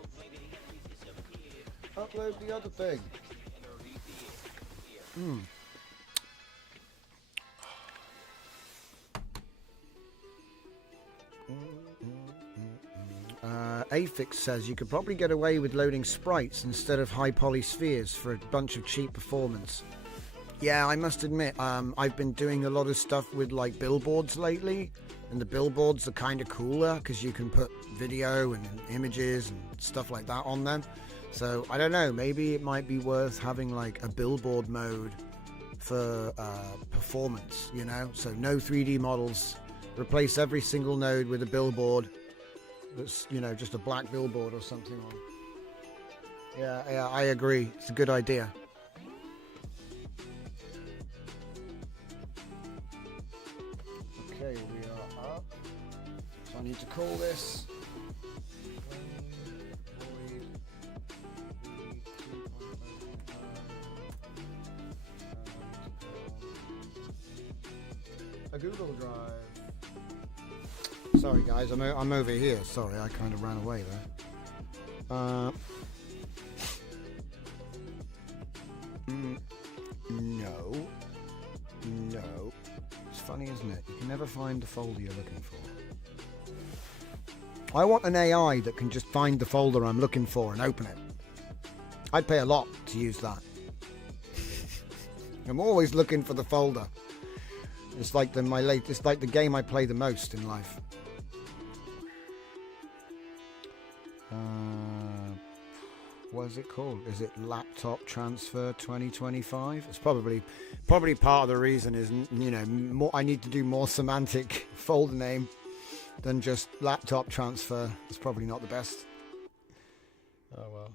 Upload the other thing. Afix says you could probably get away with loading sprites instead of high poly spheres for a bunch of cheap performance. Yeah, I must admit, I've been doing a lot of stuff with like billboards lately, and the billboards are kind of cooler because you can put video and images and stuff like that on them. So I don't know, maybe it might be worth having like a billboard mode for performance, you know? So no 3D models, replace every single node with a billboard that's, you know, just a black billboard or something on. Yeah, I agree. It's a good idea. Okay, we are up. So I need to call this. A Google Drive. Sorry guys, I'm over here. Sorry, I kind of ran away there. No. It's funny, isn't it? You can never find the folder you're looking for. I want an AI that can just find the folder I'm looking for and open it. I'd pay a lot to use that. I'm always looking for the folder. It's like it's like the game I play the most in life. What is it called? Is it Laptop Transfer 2025? It's probably part of the reason is, you know, I need to do more semantic folder name than just laptop transfer. It's probably not the best. Oh well.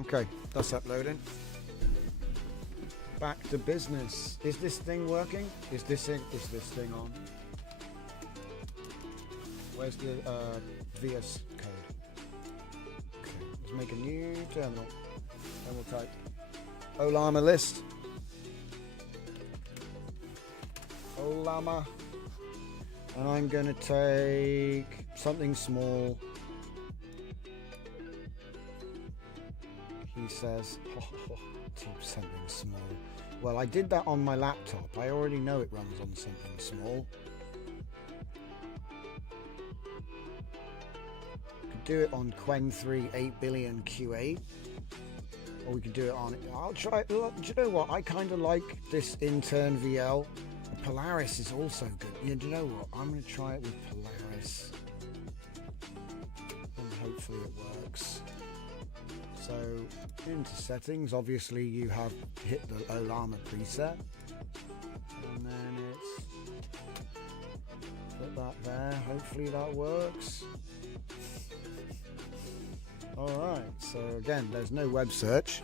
Okay, that's uploading. Back to business. Is this thing working? Is this thing on? Where's the VS code? Okay, let's make a new terminal. And we'll type Olama list. Olama. And I'm going to take something small. He says, something small. Well, I did that on my laptop. I already know it runs on something small. Could do it on Qwen 3 8 billion Q8. Or we could do it on... I'll try... Do you know what? I kind of like this intern VL. The Polaris is also good. Yeah, do you know what? I'm going to try it with Polaris. And hopefully it works. So, into settings, obviously you have hit the Olama preset. And then it's... Put that there. Hopefully that works. Alright, so again, there's no web search.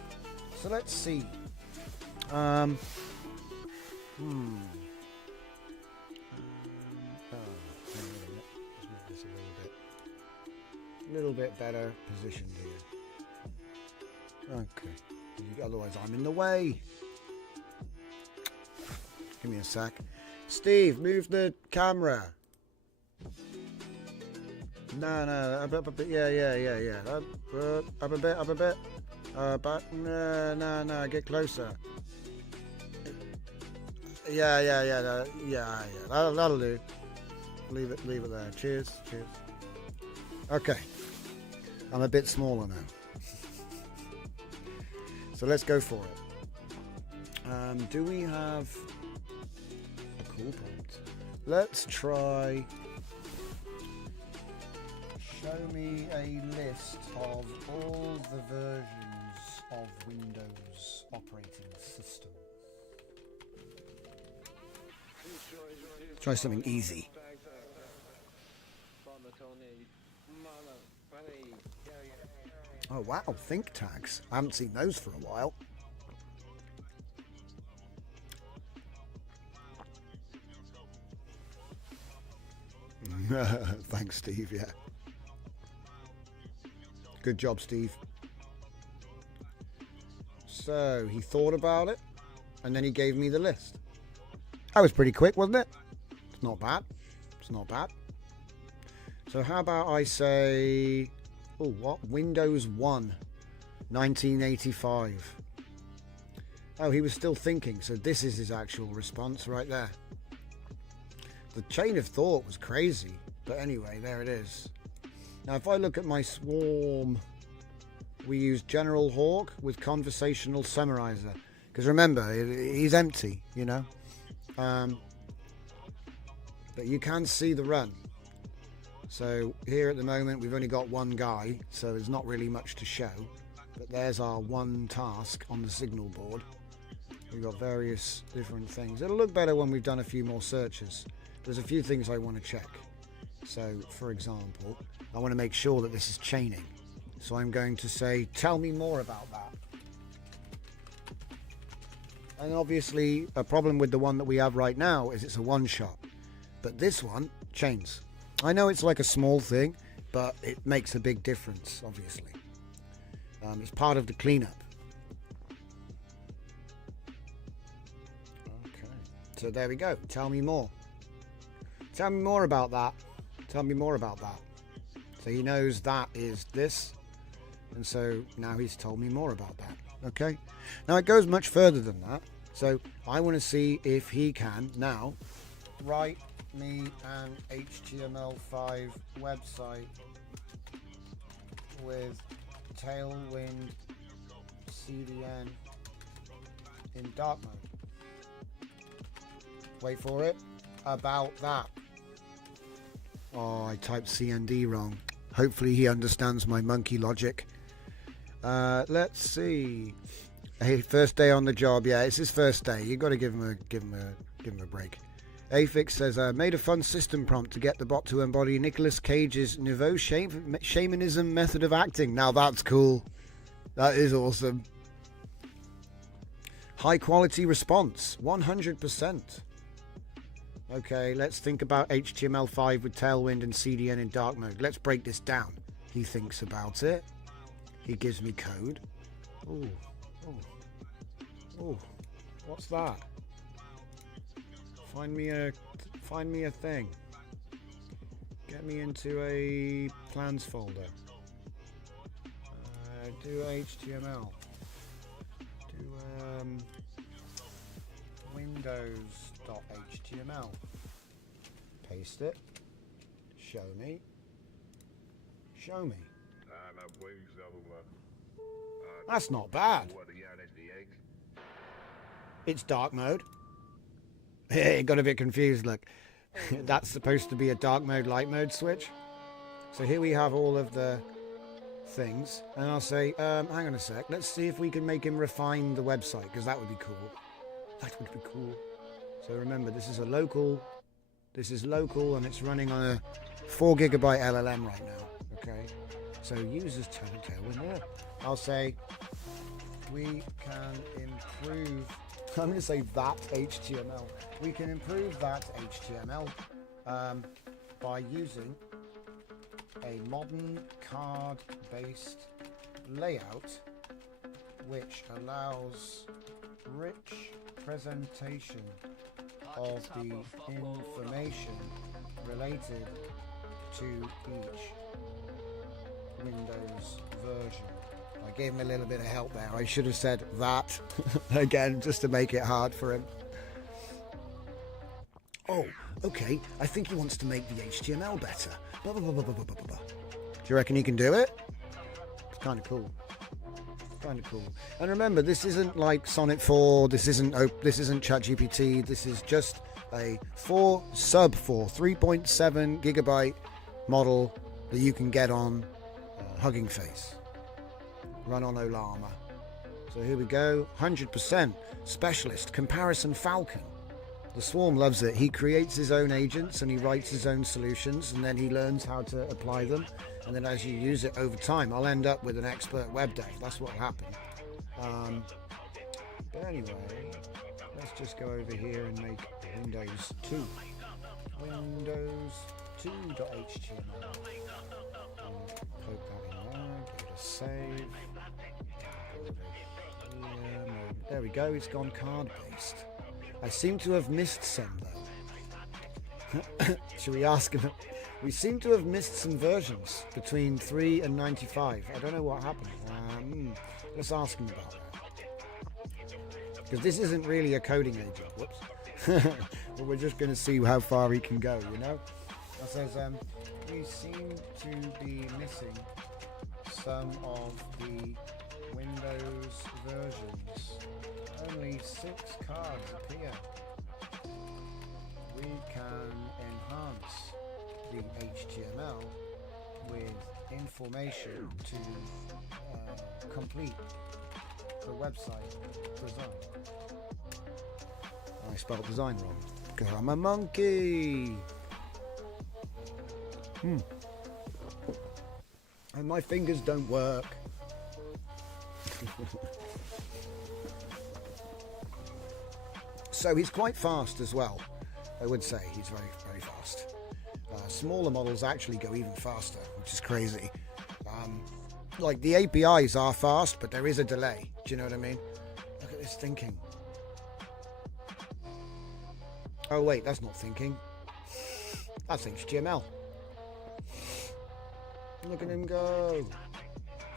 So let's see. Oh, let's make this a little bit better positioned here. Okay, otherwise I'm in the way. Give me a sec. Steve, move the camera. No, up a bit, yeah. Up a bit. Back, no, get closer. Yeah. That'll do. Leave it there. Cheers. Okay, I'm a bit smaller now. So let's go for it. Do we have a cool prompt? Let's try... Show me a list of all the versions of Windows operating system. Try something easy. Oh wow, think tags. I haven't seen those for a while. Thanks, Steve, yeah. Good job, Steve. So, he thought about it, and then he gave me the list. That was pretty quick, wasn't it? It's not bad. So how about I say... Oh, what? Windows 1, 1985. Oh, he was still thinking, so this is his actual response right there. The chain of thought was crazy, but anyway, there it is. Now, if I look at my swarm, we use General Hawk with Conversational Summarizer. Because remember, he's empty, you know. But you can see the run. So here at the moment, we've only got one guy, so there's not really much to show. But there's our one task on the signal board. We've got various different things. It'll look better when we've done a few more searches. There's a few things I want to check. So, for example, I want to make sure that this is chaining. So I'm going to say, tell me more about that. And obviously, a problem with the one that we have right now is it's a one-shot. But this one chains. I know it's like a small thing, but it makes a big difference, obviously. It's part of the cleanup. Okay. So there we go. Tell me more. Tell me more about that. Tell me more about that. So he knows that is this. And so now he's told me more about that. Okay. Now it goes much further than that. So I want to see if he can now write me an HTML5 website with Tailwind CDN in dark mode. Wait for it. About that. Oh, I typed CND wrong. Hopefully he understands my monkey logic. Let's see. Hey, first day on the job. Yeah, it's his first day. You got to give him a break. Afix says, made a fun system prompt to get the bot to embody Nicolas Cage's nouveau shamanism method of acting. Now that's cool. That is awesome. High quality response, 100%. Okay, let's think about HTML5 with Tailwind and CDN in dark mode. Let's break this down. He thinks about it. He gives me code. Ooh, ooh, ooh. What's that? Find me a thing. Get me into a plans folder. Do HTML. Do Windows.html. Paste it. Show me. Show me. That's not bad. It's dark mode. It got a bit confused, look. That's supposed to be a dark mode, light mode switch. So here we have all of the things. And I'll say, hang on a sec. Let's see if we can make him refine the website, because that would be cool. That would be cool. So remember, this is local, and it's running on a 4 gigabyte LLM right now. Okay. So users Tailwind there. I'll say, we can improve. I'm going to say that HTML. We can improve that HTML by using a modern card-based layout which allows rich presentation of the information related to each Windows version. I gave him a little bit of help there. I should have said that again, just to make it hard for him. Oh, okay. I think he wants to make the HTML better. Blah, blah, blah, blah, blah, blah, blah. Do you reckon he can do it? It's kind of cool. Kind of cool. And remember, this isn't like Sonnet 4. This isn't ChatGPT. This is just a 3.7 gigabyte model that you can get on Hugging Face. Run on Olama. So here we go. 100% specialist comparison Falcon. The Swarm loves it. He creates his own agents and he writes his own solutions, and then he learns how to apply them. And then as you use it over time, I'll end up with an expert web dev. That's what will happen. But anyway, let's just go over here and make Windows 2. Windows 2.html. Poke that in there. Give it a save. There we go. It's gone card-based. I seem to have missed some though. Should we ask him? We seem to have missed some versions between 3 and 95. I don't know what happened. Let's ask him about that. Because this isn't really a coding agent. Whoops. But we're just going to see how far he can go, you know? It says, we seem to be missing some of the Windows versions. Only 6 cards appear. We can enhance the HTML with information to complete the website design. I spelled design wrong because I'm a monkey. And my fingers don't work. So he's quite fast as well. I would say he's very, very fast. Smaller models actually go even faster, which is crazy. Like the APIs are fast, but there is a delay. Do you know what I mean? Look at this thinking. Oh wait, that's not thinking. That's HTML. Look at him go.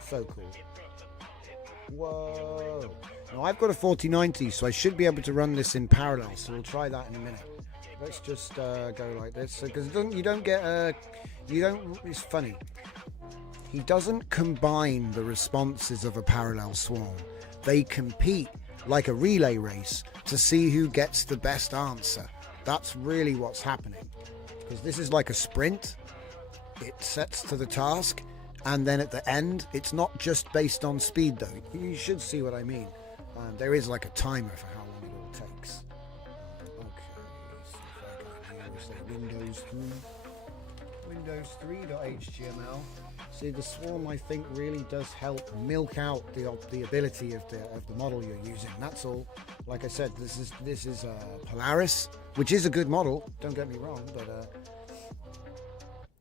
So cool. Whoa. Now I've got a 4090, so I should be able to run this in parallel, so we'll try that in a minute. Let's just go like this, because you don't get it's funny. He doesn't combine the responses of a parallel swarm. They compete like a relay race to see who gets the best answer. That's really what's happening. Because this is like a sprint. It sets to the task, and then at the end, it's not just based on speed though. You should see what I mean. There is like a timer for how long it all takes. Okay, so if I go here, we say Windows 3. Windows 3.html. See, the swarm I think really does help milk out the ability of the model you're using. That's all. Like I said, this is Polaris, which is a good model. Don't get me wrong, but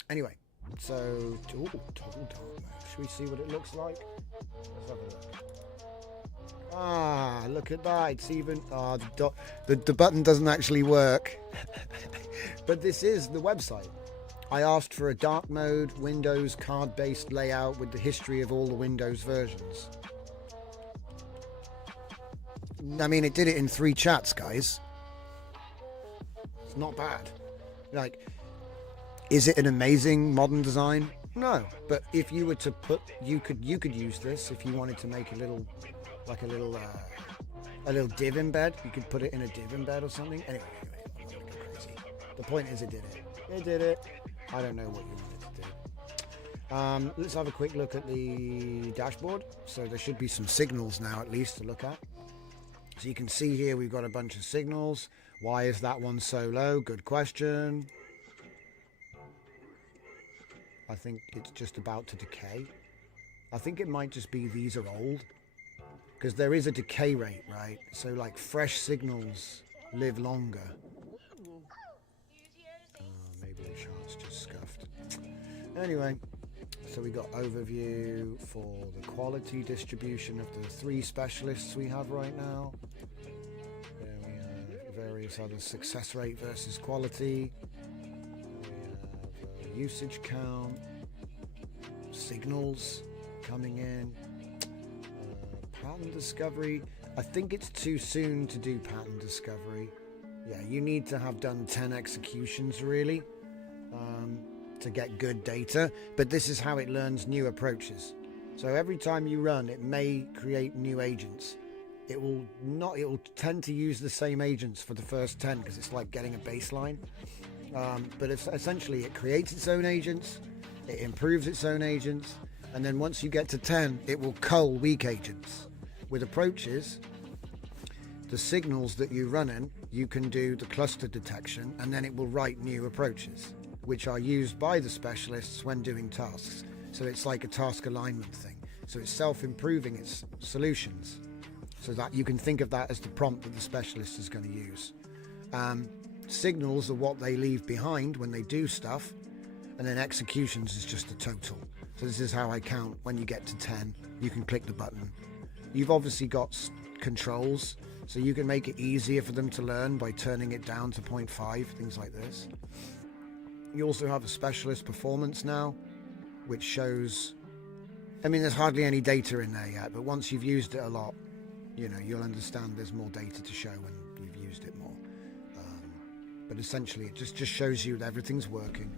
anyway. So, toggle dark mode. Should we see what it looks like? Let's have a look. Ah, look at that. It's even the button doesn't actually work. But this is the website. I asked for a dark mode Windows card-based layout with the history of all the Windows versions. I mean, it did it in 3 chats, guys. It's not bad. Like, is it an amazing modern design? No, but if you were to put, you could use this if you wanted to make a little div embed. You could put it in a div embed or something. Anyway, I'm gonna go crazy. The point is, it did it. It did it. I don't know what you wanted to do. Let's have a quick look at the dashboard. So there should be some signals now, at least, to look at. So you can see here we've got a bunch of signals. Why is that one so low? Good question. I think it's just about to decay. I think it might just be these are old, because there is a decay rate, right? So like fresh signals live longer. Maybe the chart's just scuffed. Anyway, so we got overview for the quality distribution of the 3 specialists we have right now. There we have various other success rate versus quality. Usage count, signals coming in, pattern discovery. I think it's too soon to do pattern discovery. Yeah, you need to have done 10 executions really to get good data, but this is how it learns new approaches. So every time you run, it may create new agents. It will tend to use the same agents for the first 10 because it's like getting a baseline. But essentially it creates its own agents, it improves its own agents, and then once you get to 10, it will cull weak agents. With approaches, the signals that you run in, you can do the cluster detection, and then it will write new approaches, which are used by the specialists when doing tasks. So it's like a task alignment thing. So it's self-improving its solutions, so that you can think of that as the prompt that the specialist is going to use. Signals are what they leave behind when they do stuff, and then executions is just the total. So this is how I count. When you get to 10, you can click the button. You've obviously got controls, so you can make it easier for them to learn by turning it down to 0.5, things like this. You also have a specialist performance now, which shows, I mean, there's hardly any data in there yet, but once you've used it a lot, you know, you'll understand there's more data to show when you've used it more. But essentially, it just shows you that everything's working.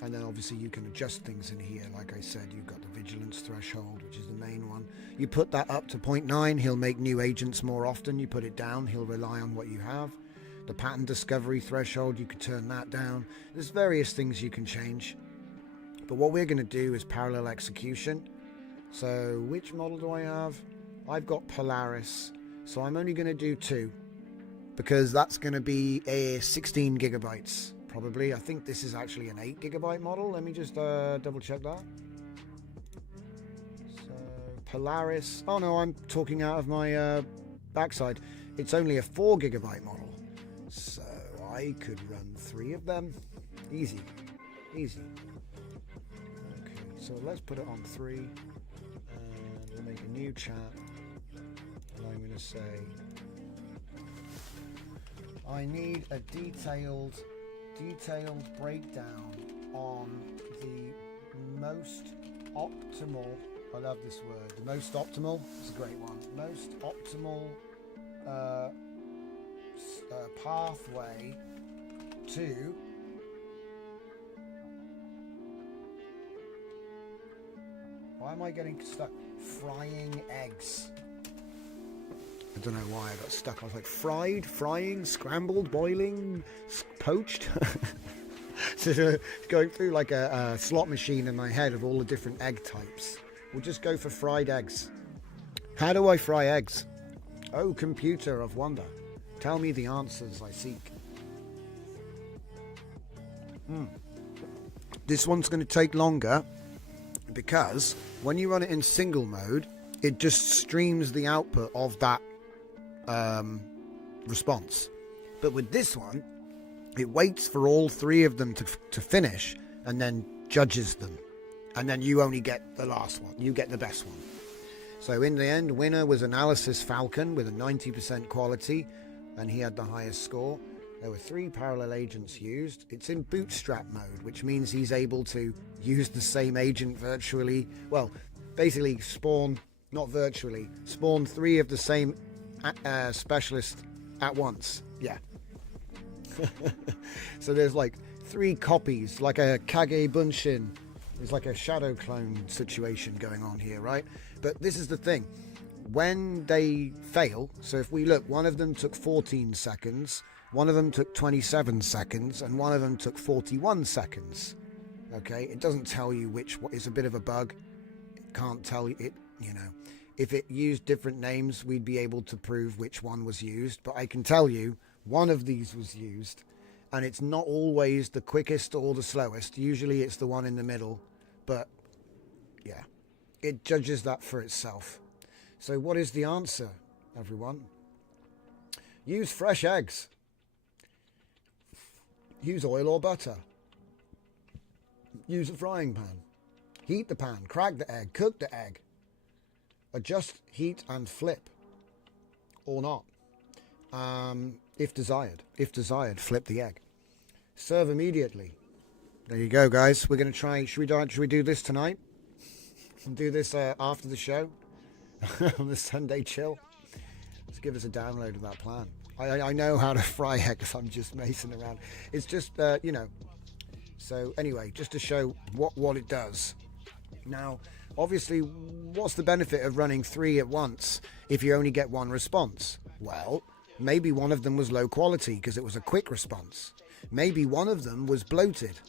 And then obviously you can adjust things in here. Like I said, you've got the vigilance threshold, which is the main one. You put that up to 0.9, he'll make new agents more often. You put it down, he'll rely on what you have. The pattern discovery threshold, you could turn that down. There's various things you can change. But what we're going to do is parallel execution. So which model do I have? I've got Polaris. So I'm only going to do 2, because that's going to be a 16 gigabytes. Probably. I think this is actually an 8 gigabyte model. Let me just double check that. So Polaris. Oh no, I'm talking out of my backside. It's only a 4 gigabyte model. So I could run 3 of them. Easy. Easy. Okay, so let's put it on 3. And we'll make a new chat. And I'm going to say, I need a detailed breakdown on the most optimal, I love this word, the most optimal, it's a great one, most optimal pathway to why am I getting stuck? Frying eggs. I don't know why I got stuck. I was like, fried, frying, scrambled, boiling, poached. So going through like a slot machine in my head of all the different egg types. We'll just go for fried eggs. How do I fry eggs? Oh, computer of wonder, tell me the answers I seek. This one's going to take longer because when you run it in single mode, it just streams the output of that response. But with this one, it waits for all 3 of them to finish and then judges them, and then you only get the last one, you get the best one. So in the end, winner was Analysis Falcon with a 90% quality, and he had the highest score. There were 3 parallel agents used. It's in bootstrap mode, which means he's able to use the same agent virtually, well, basically spawn, not virtually, spawn 3 of the same specialist at once. Yeah. So there's like 3 copies, like a Kage Bunshin. There's like a shadow clone situation going on here, right? But this is the thing. When they fail, so if we look, one of them took 14 seconds, one of them took 27 seconds, and one of them took 41 seconds. Okay, it doesn't tell you which. It's a bit of a bug. It can't tell you it, you know. If it used different names, we'd be able to prove which one was used. But I can tell you, one of these was used. And it's not always the quickest or the slowest. Usually it's the one in the middle. But, yeah, it judges that for itself. So what is the answer, everyone? Use fresh eggs. Use oil or butter. Use a frying pan. Heat the pan. Crack the egg. Cook the egg. Adjust heat and flip, or not. If desired. If desired, flip the egg. Serve immediately. There you go, guys. We're going to try. Should we do this tonight? And do this after the show on the Sunday chill. Let's give us a download of that plan. I know how to fry eggs. I'm just messing around. It's just you know. So anyway, just to show what it does. Now, obviously, what's the benefit of running 3 at once if you only get 1 response? Well, maybe one of them was low quality because it was a quick response. Maybe one of them was bloated,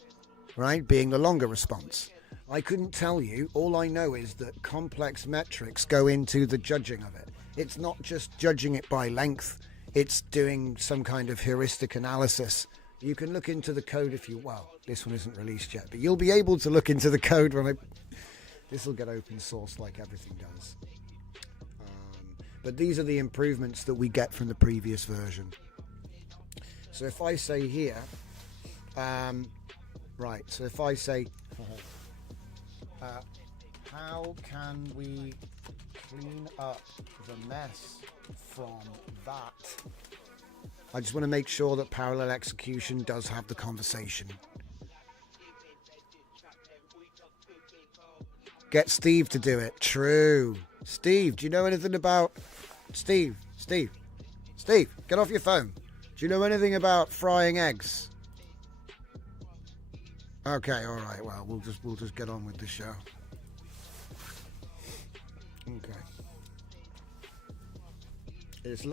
right, being the longer response. I couldn't tell you. All I know is that complex metrics go into the judging of it. It's not just judging it by length. It's doing some kind of heuristic analysis. You can look into the code if you... Well, this one isn't released yet, but you'll be able to look into the code when I... This will get open source like everything does. But these are the improvements that we get from the previous version. So if I say here... right, so if I say... how can we clean up the mess from that? I just want to make sure that parallel execution does have the conversation. Get Steve to do it. True. Steve, do you know anything about... Steve, get off your phone. Do you know anything about frying eggs? Okay, all right. Well, we'll just get on with the show. Okay.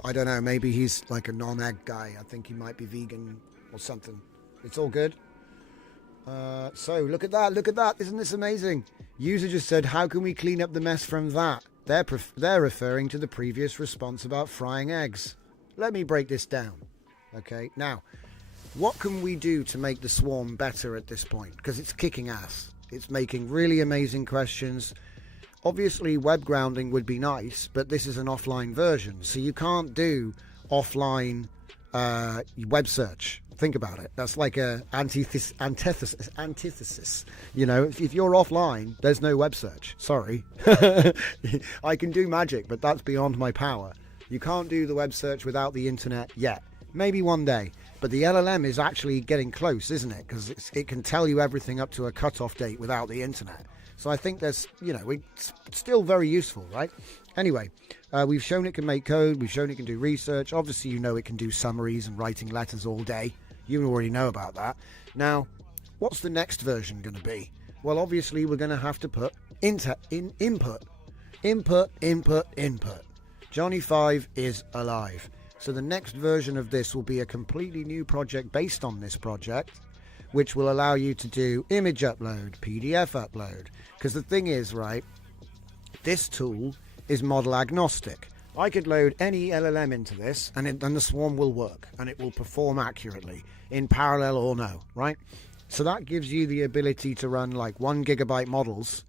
I don't know. Maybe he's like a non-egg guy. I think he might be vegan or something. It's all good. So look at that. Look at that. Isn't this amazing? User just said, how can we clean up the mess from that? They're referring to the previous response about frying eggs. Let me break this down. Okay. Now, what can we do to make the swarm better at this point? Because it's kicking ass. It's making really amazing questions. Obviously, web grounding would be nice, but this is an offline version, so you can't do offline web search. Think about it. That's like a antithesis. You know, if you're offline, there's no web search. Sorry. I can do magic, but that's beyond my power. You can't do the web search without the internet yet. Maybe one day. But the LLM is actually getting close, isn't it? Because it can tell you everything up to a cutoff date without the internet. So I think there's, you know, it's still very useful, right? Anyway, we've shown it can make code. We've shown it can do research. Obviously, you know it can do summaries and writing letters all day. You already know about that. Now, what's the next version going to be? Well, obviously, we're going to have to put input. Johnny 5 is alive. So the next version of this will be a completely new project based on this project, which will allow you to do image upload, PDF upload. Because the thing is, right, this tool is model agnostic. I could load any LLM into this and the swarm will work and it will perform accurately in parallel or no, right? So that gives you the ability to run like 1 gigabyte models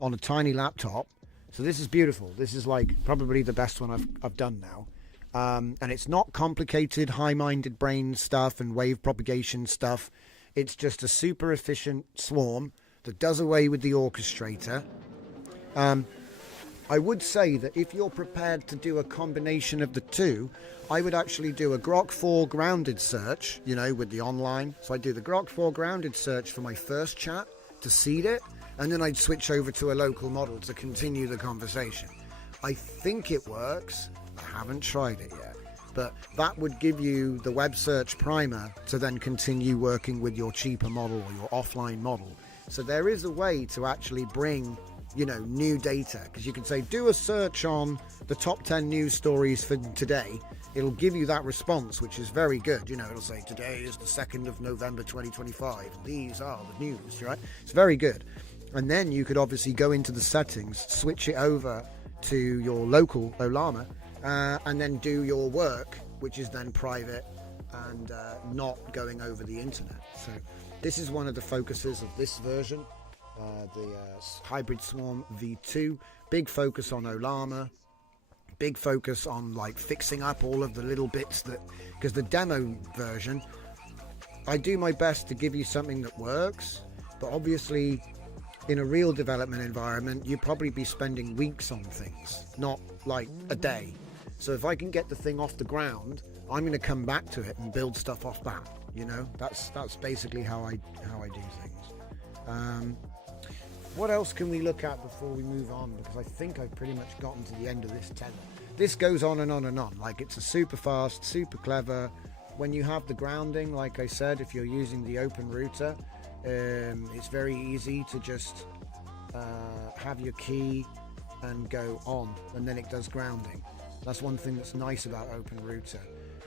on a tiny laptop. So this is beautiful. This is like probably the best one I've done now. And it's not complicated, high-minded brain stuff and wave propagation stuff. It's just a super efficient swarm that does away with the orchestrator. I would say that if you're prepared to do a combination of the two, I would actually do a Grok 4 grounded search, you know, with the online. So I'd do the Grok 4 grounded search for my first chat to seed it, and then I'd switch over to a local model to continue the conversation. I think it works. I haven't tried it yet. But that would give you the web search primer to then continue working with your cheaper model or your offline model. So there is a way to actually bring, you know, new data, because you can say do a search on the top 10 news stories for today. It'll give you that response, which is very good. You know, it'll say today is the 2nd of November 2025 and these are the news, right? It's very good. And then you could obviously go into the settings, switch it over to your local Olama, and then do your work, which is then private and not going over the internet. So this is one of the focuses of this version. The Hybrid Swarm V2, big focus on Olama, big focus on like fixing up all of the little bits that, because the demo version, I do my best to give you something that works, but obviously in a real development environment, you'd probably be spending weeks on things, not like a day. So if I can get the thing off the ground, I'm going to come back to it and build stuff off that. You know, that's basically how I do things. What else can we look at before we move on? Because I think I've pretty much gotten to the end of this tether. This goes on and on and on. Like, it's a super fast, super clever. When you have the grounding, like I said, if you're using the open router, it's very easy to just have your key and go on, and then it does grounding. That's one thing that's nice about open router.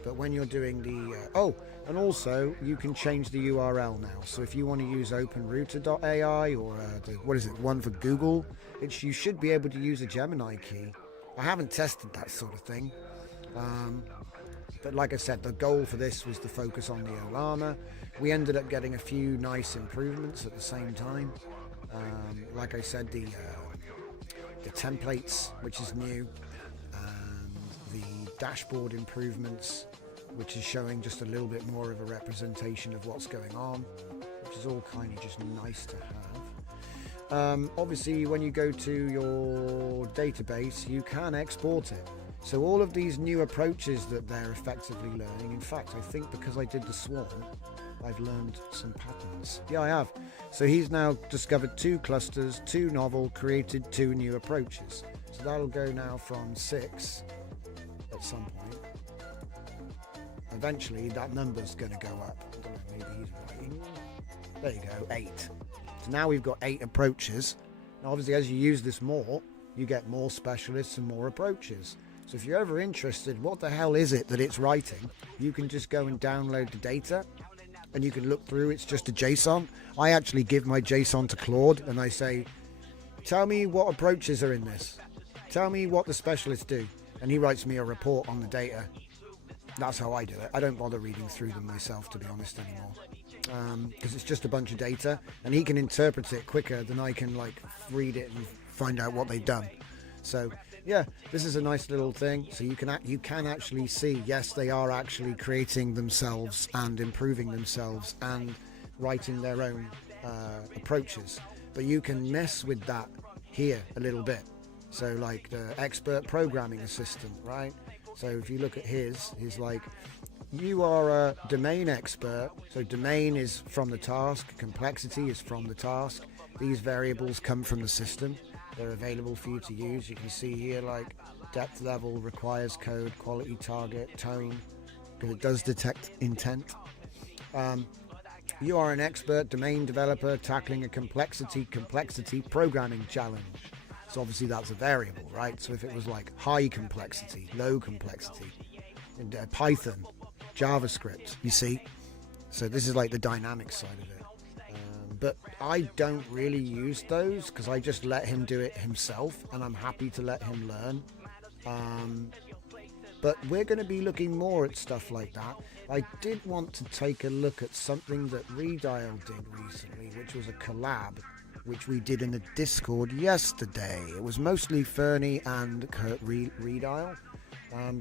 But when you're doing the and also you can change the URL now. So if you want to use openrouter.ai or one for Google, you should be able to use a Gemini key. I haven't tested that sort of thing, but like I said, the goal for this was to focus on the Olama. We ended up getting a few nice improvements at the same time. Like I said, the templates, which is new, and the dashboard improvements, which is showing just a little bit more of a representation of what's going on, which is all kind of just nice to have. Obviously, when you go to your database, you can export it. So all of these new approaches that they're effectively learning, in fact, I think because I did the swarm, I've learned some patterns. Yeah, I have. So he's now discovered 2 clusters, 2 novel, created 2 new approaches. So that'll go now from 6 at some point. Eventually that number's going to go up. I don't know, maybe he's writing. There you go, 8. So now we've got 8 approaches. Now obviously as you use this more, you get more specialists and more approaches. So if you're ever interested, what the hell is it that it's writing? You can just go and download the data and you can look through. It's just a JSON. I actually give my JSON to Claude and I say, tell me what approaches are in this. Tell me what the specialists do. And he writes me a report on the data. That's how I do it. I don't bother reading through them myself, to be honest, anymore. Because it's just a bunch of data and he can interpret it quicker than I can like read it and find out what they've done. So yeah, this is a nice little thing. So you can actually see, yes, they are actually creating themselves and improving themselves and writing their own approaches. But you can mess with that here a little bit. So like the expert programming assistant, right? So if you look at his like, you are a domain expert. So domain is from the task, complexity is from the task. These variables come from the system. They're available for you to use. You can see here like depth level, requires code, quality, target, tone, because it does detect intent. You are an expert domain developer tackling a complexity programming challenge. So obviously that's a variable, right? So if it was like high complexity, low complexity, in Python, JavaScript, you see? So this is like the dynamic side of it. But I don't really use those because I just let him do it himself and I'm happy to let him learn. But we're going to be looking more at stuff like that. I did want to take a look at something that Redial did recently, which was a collab, which we did in the Discord yesterday. It was mostly Fernie and Kurt Redial.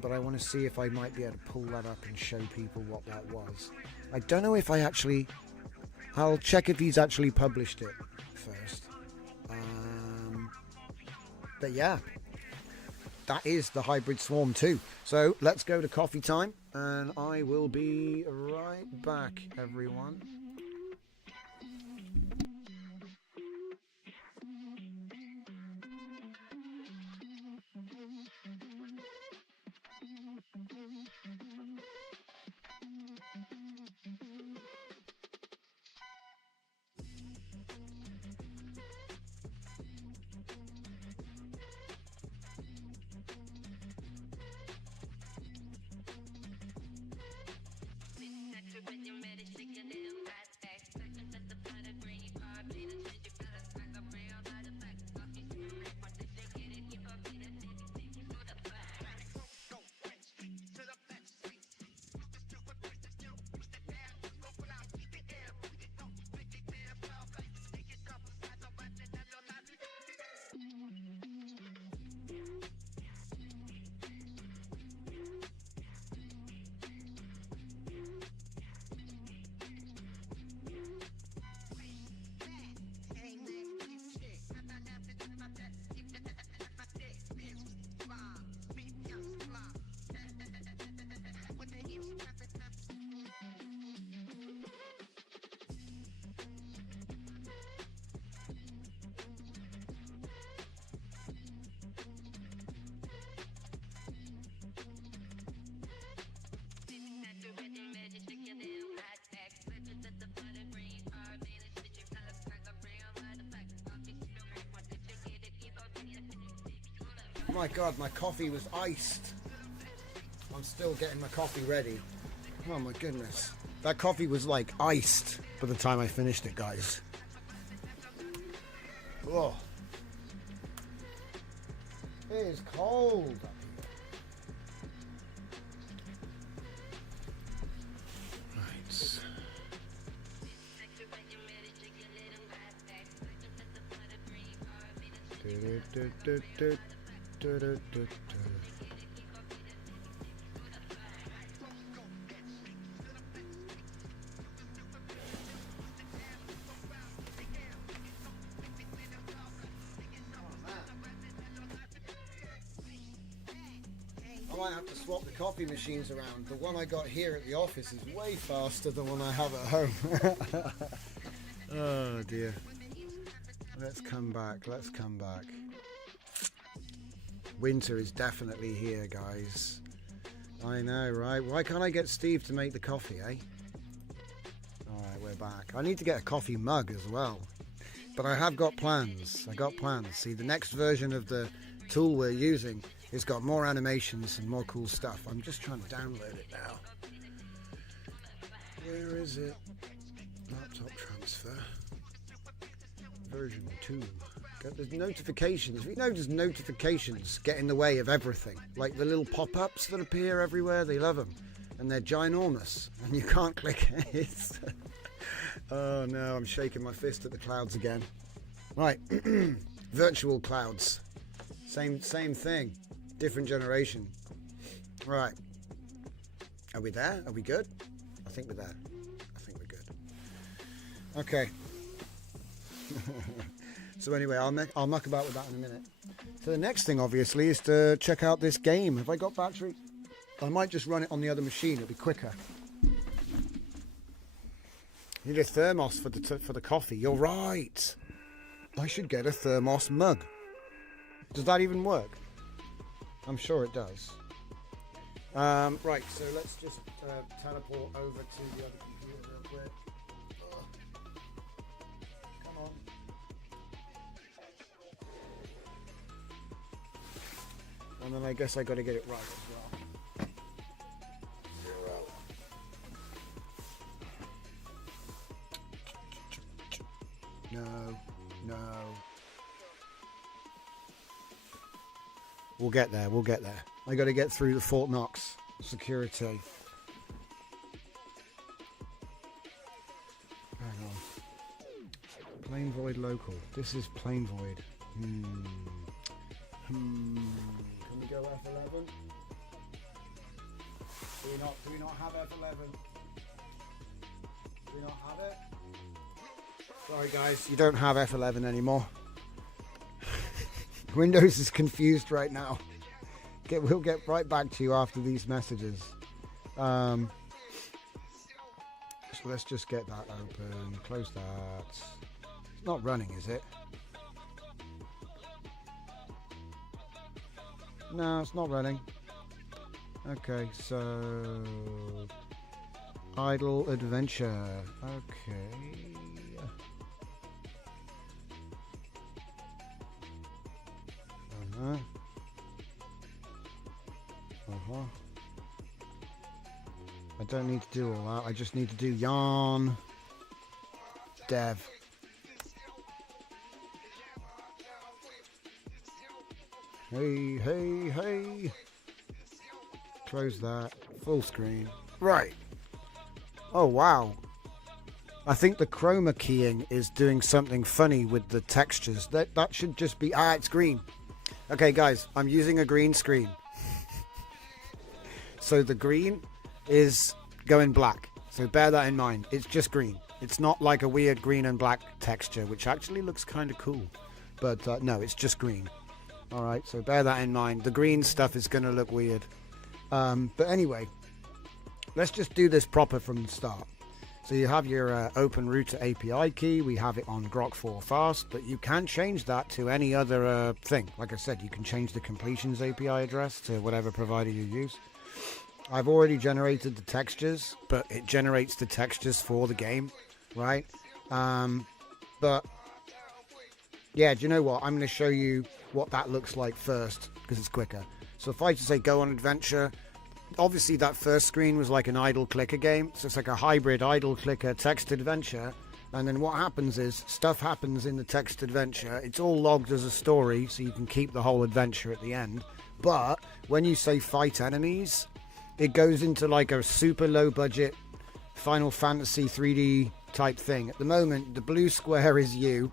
But I want to see if I might be able to pull that up and show people what that was. I don't know if I'll check if he's actually published it first. But yeah, that is the Hybrid Swarm 2. So let's go to coffee time and I will be right back, everyone. My God, my coffee was iced. I'm still getting my coffee ready. Oh my goodness. That coffee was like iced by the time I finished it, guys. Oh. It is cold up here. Right. might have to swap the coffee machines around. The one I got here at the office is way faster than one I have at home. Oh dear. Let's come back. Winter is definitely here, guys. I know, right? Why can't I get Steve to make the coffee, eh? Alright, we're back. I need to get a coffee mug as well. But I have got plans. See, the next version of the tool we're using has got more animations and more cool stuff. I'm just trying to download it now. Where is it? Laptop transfer. Version 2. There's notifications. If you notice, notifications get in the way of everything. Like the little pop-ups that appear everywhere, they love them. And they're ginormous. And you can't click it. Oh no, I'm shaking my fist at the clouds again. Right, virtual clouds. Same thing. Different generation. Right. Are we there? Are we good? I think we're there. I think we're good. Okay. So anyway, I'll muck about with that in a minute. So the next thing, obviously, is to check out this game. Have I got battery? I might just run it on the other machine. It'll be quicker. Need a thermos for the coffee. You're right. I should get a thermos mug. Does that even work? I'm sure it does. Right, so let's just teleport over to the other computer real quick. Come on. And then I guess I got to get it right as well. No. We'll get there. I got to get through the Fort Knox security. Hang on. Plain Void local. This is Plain Void. Can we go F11? Do we not have F11? Do we not have it? Sorry guys, you don't have F11 anymore. Windows is confused right now. We'll get right back to you after these messages. So let's just get that open. Close that. It's not running, is it? No, it's not running. Okay, so Idle Adventure. Okay. I don't need to do all that. I just need to do yarn dev. Hey. Close that. Full screen. Right. Oh, wow. I think the chroma keying is doing something funny with the textures. That should just be... it's green. Okay, guys, I'm using a green screen. So the green is going black. So bear that in mind. It's just green. It's not like a weird green and black texture, which actually looks kind of cool. But no, it's just green. All right, so bear that in mind. The green stuff is going to look weird. But anyway, let's just do this proper from the start. So you have your Open Router API key. We have it on Grok 4 Fast, but you can change that to any other thing. Like I said, you can change the completions API address to whatever provider you use. I've already generated the textures, but it generates the textures for the game, right? But yeah, do you know what? I'm going to show you what that looks like first because it's quicker. So if I just say go on adventure, obviously that first screen was like an idle clicker game. So it's like a hybrid idle clicker text adventure. And then what happens is stuff happens in the text adventure. It's all logged as a story, so you can keep the whole adventure at the end. But when you say fight enemies, it goes into like a super low budget Final Fantasy 3D type thing. At the moment, the blue square is you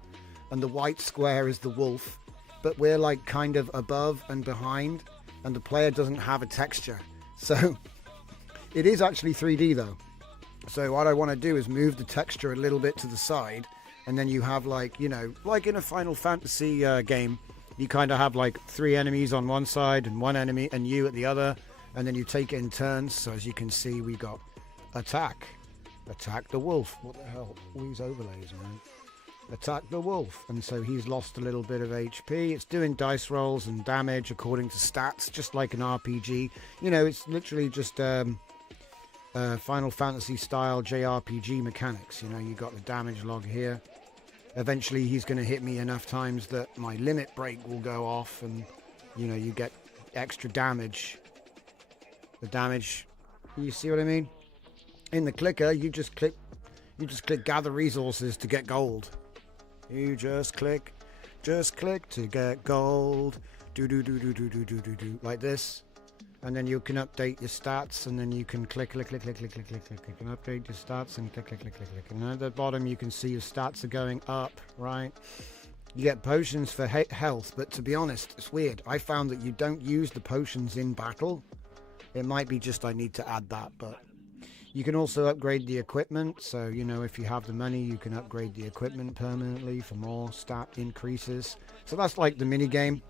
and the white square is the wolf. But we're like kind of above and behind, and the player doesn't have a texture. So it is actually 3D though. So what I want to do is move the texture a little bit to the side, and then you have like, you know, like in a Final Fantasy game, you kind of have like 3 enemies on one side and 1 enemy and you at the other, and then you take it in turns. So as you can see, we got attack the wolf. What the hell? All these overlays, man. Attack the wolf, and so he's lost a little bit of HP. It's doing dice rolls and damage according to stats, just like an RPG. You know, it's literally just Final Fantasy style JRPG mechanics. You know, you got the damage log here. Eventually he's going to hit me enough times that my limit break will go off, and you know, you get extra damage. The damage, you see what I mean? In the clicker, you just click gather resources to get gold. You just click to get gold. Do like this, and then you can update your stats, and then you can click and update your stats, and click. And at the bottom you can see your stats are going up, right? You get potions for health, but to be honest, it's weird. I found that you don't use the potions in battle. It might be just I need to add that, but you can also upgrade the equipment. So, you know, if you have the money, you can upgrade the equipment permanently for more stat increases. So that's like the mini game.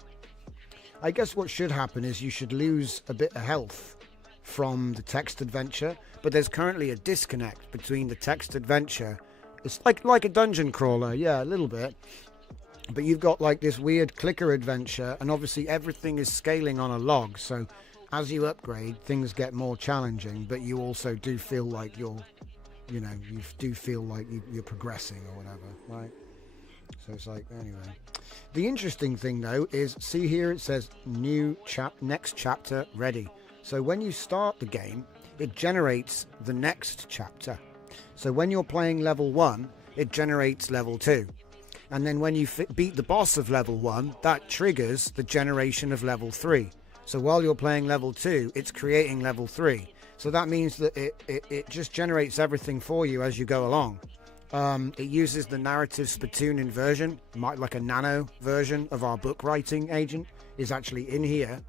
I guess what should happen is you should lose a bit of health from the text adventure, but there's currently a disconnect between the text adventure. It's like a dungeon crawler, yeah, a little bit. But you've got like this weird clicker adventure, and obviously everything is scaling on a log. So as you upgrade, things get more challenging, but you also do feel like you're progressing or whatever, right? So it's like, anyway. The interesting thing though is, see here it says next chapter ready. So when you start the game, it generates the next chapter. So when you're playing level 1, it generates level 2. And then when you beat the boss of level 1, that triggers the generation of level 3. So while you're playing level 2, it's creating level 3. So that means that it just generates everything for you as you go along. It uses the narrative spittoon inversion, like a nano version of our book writing agent is actually in here.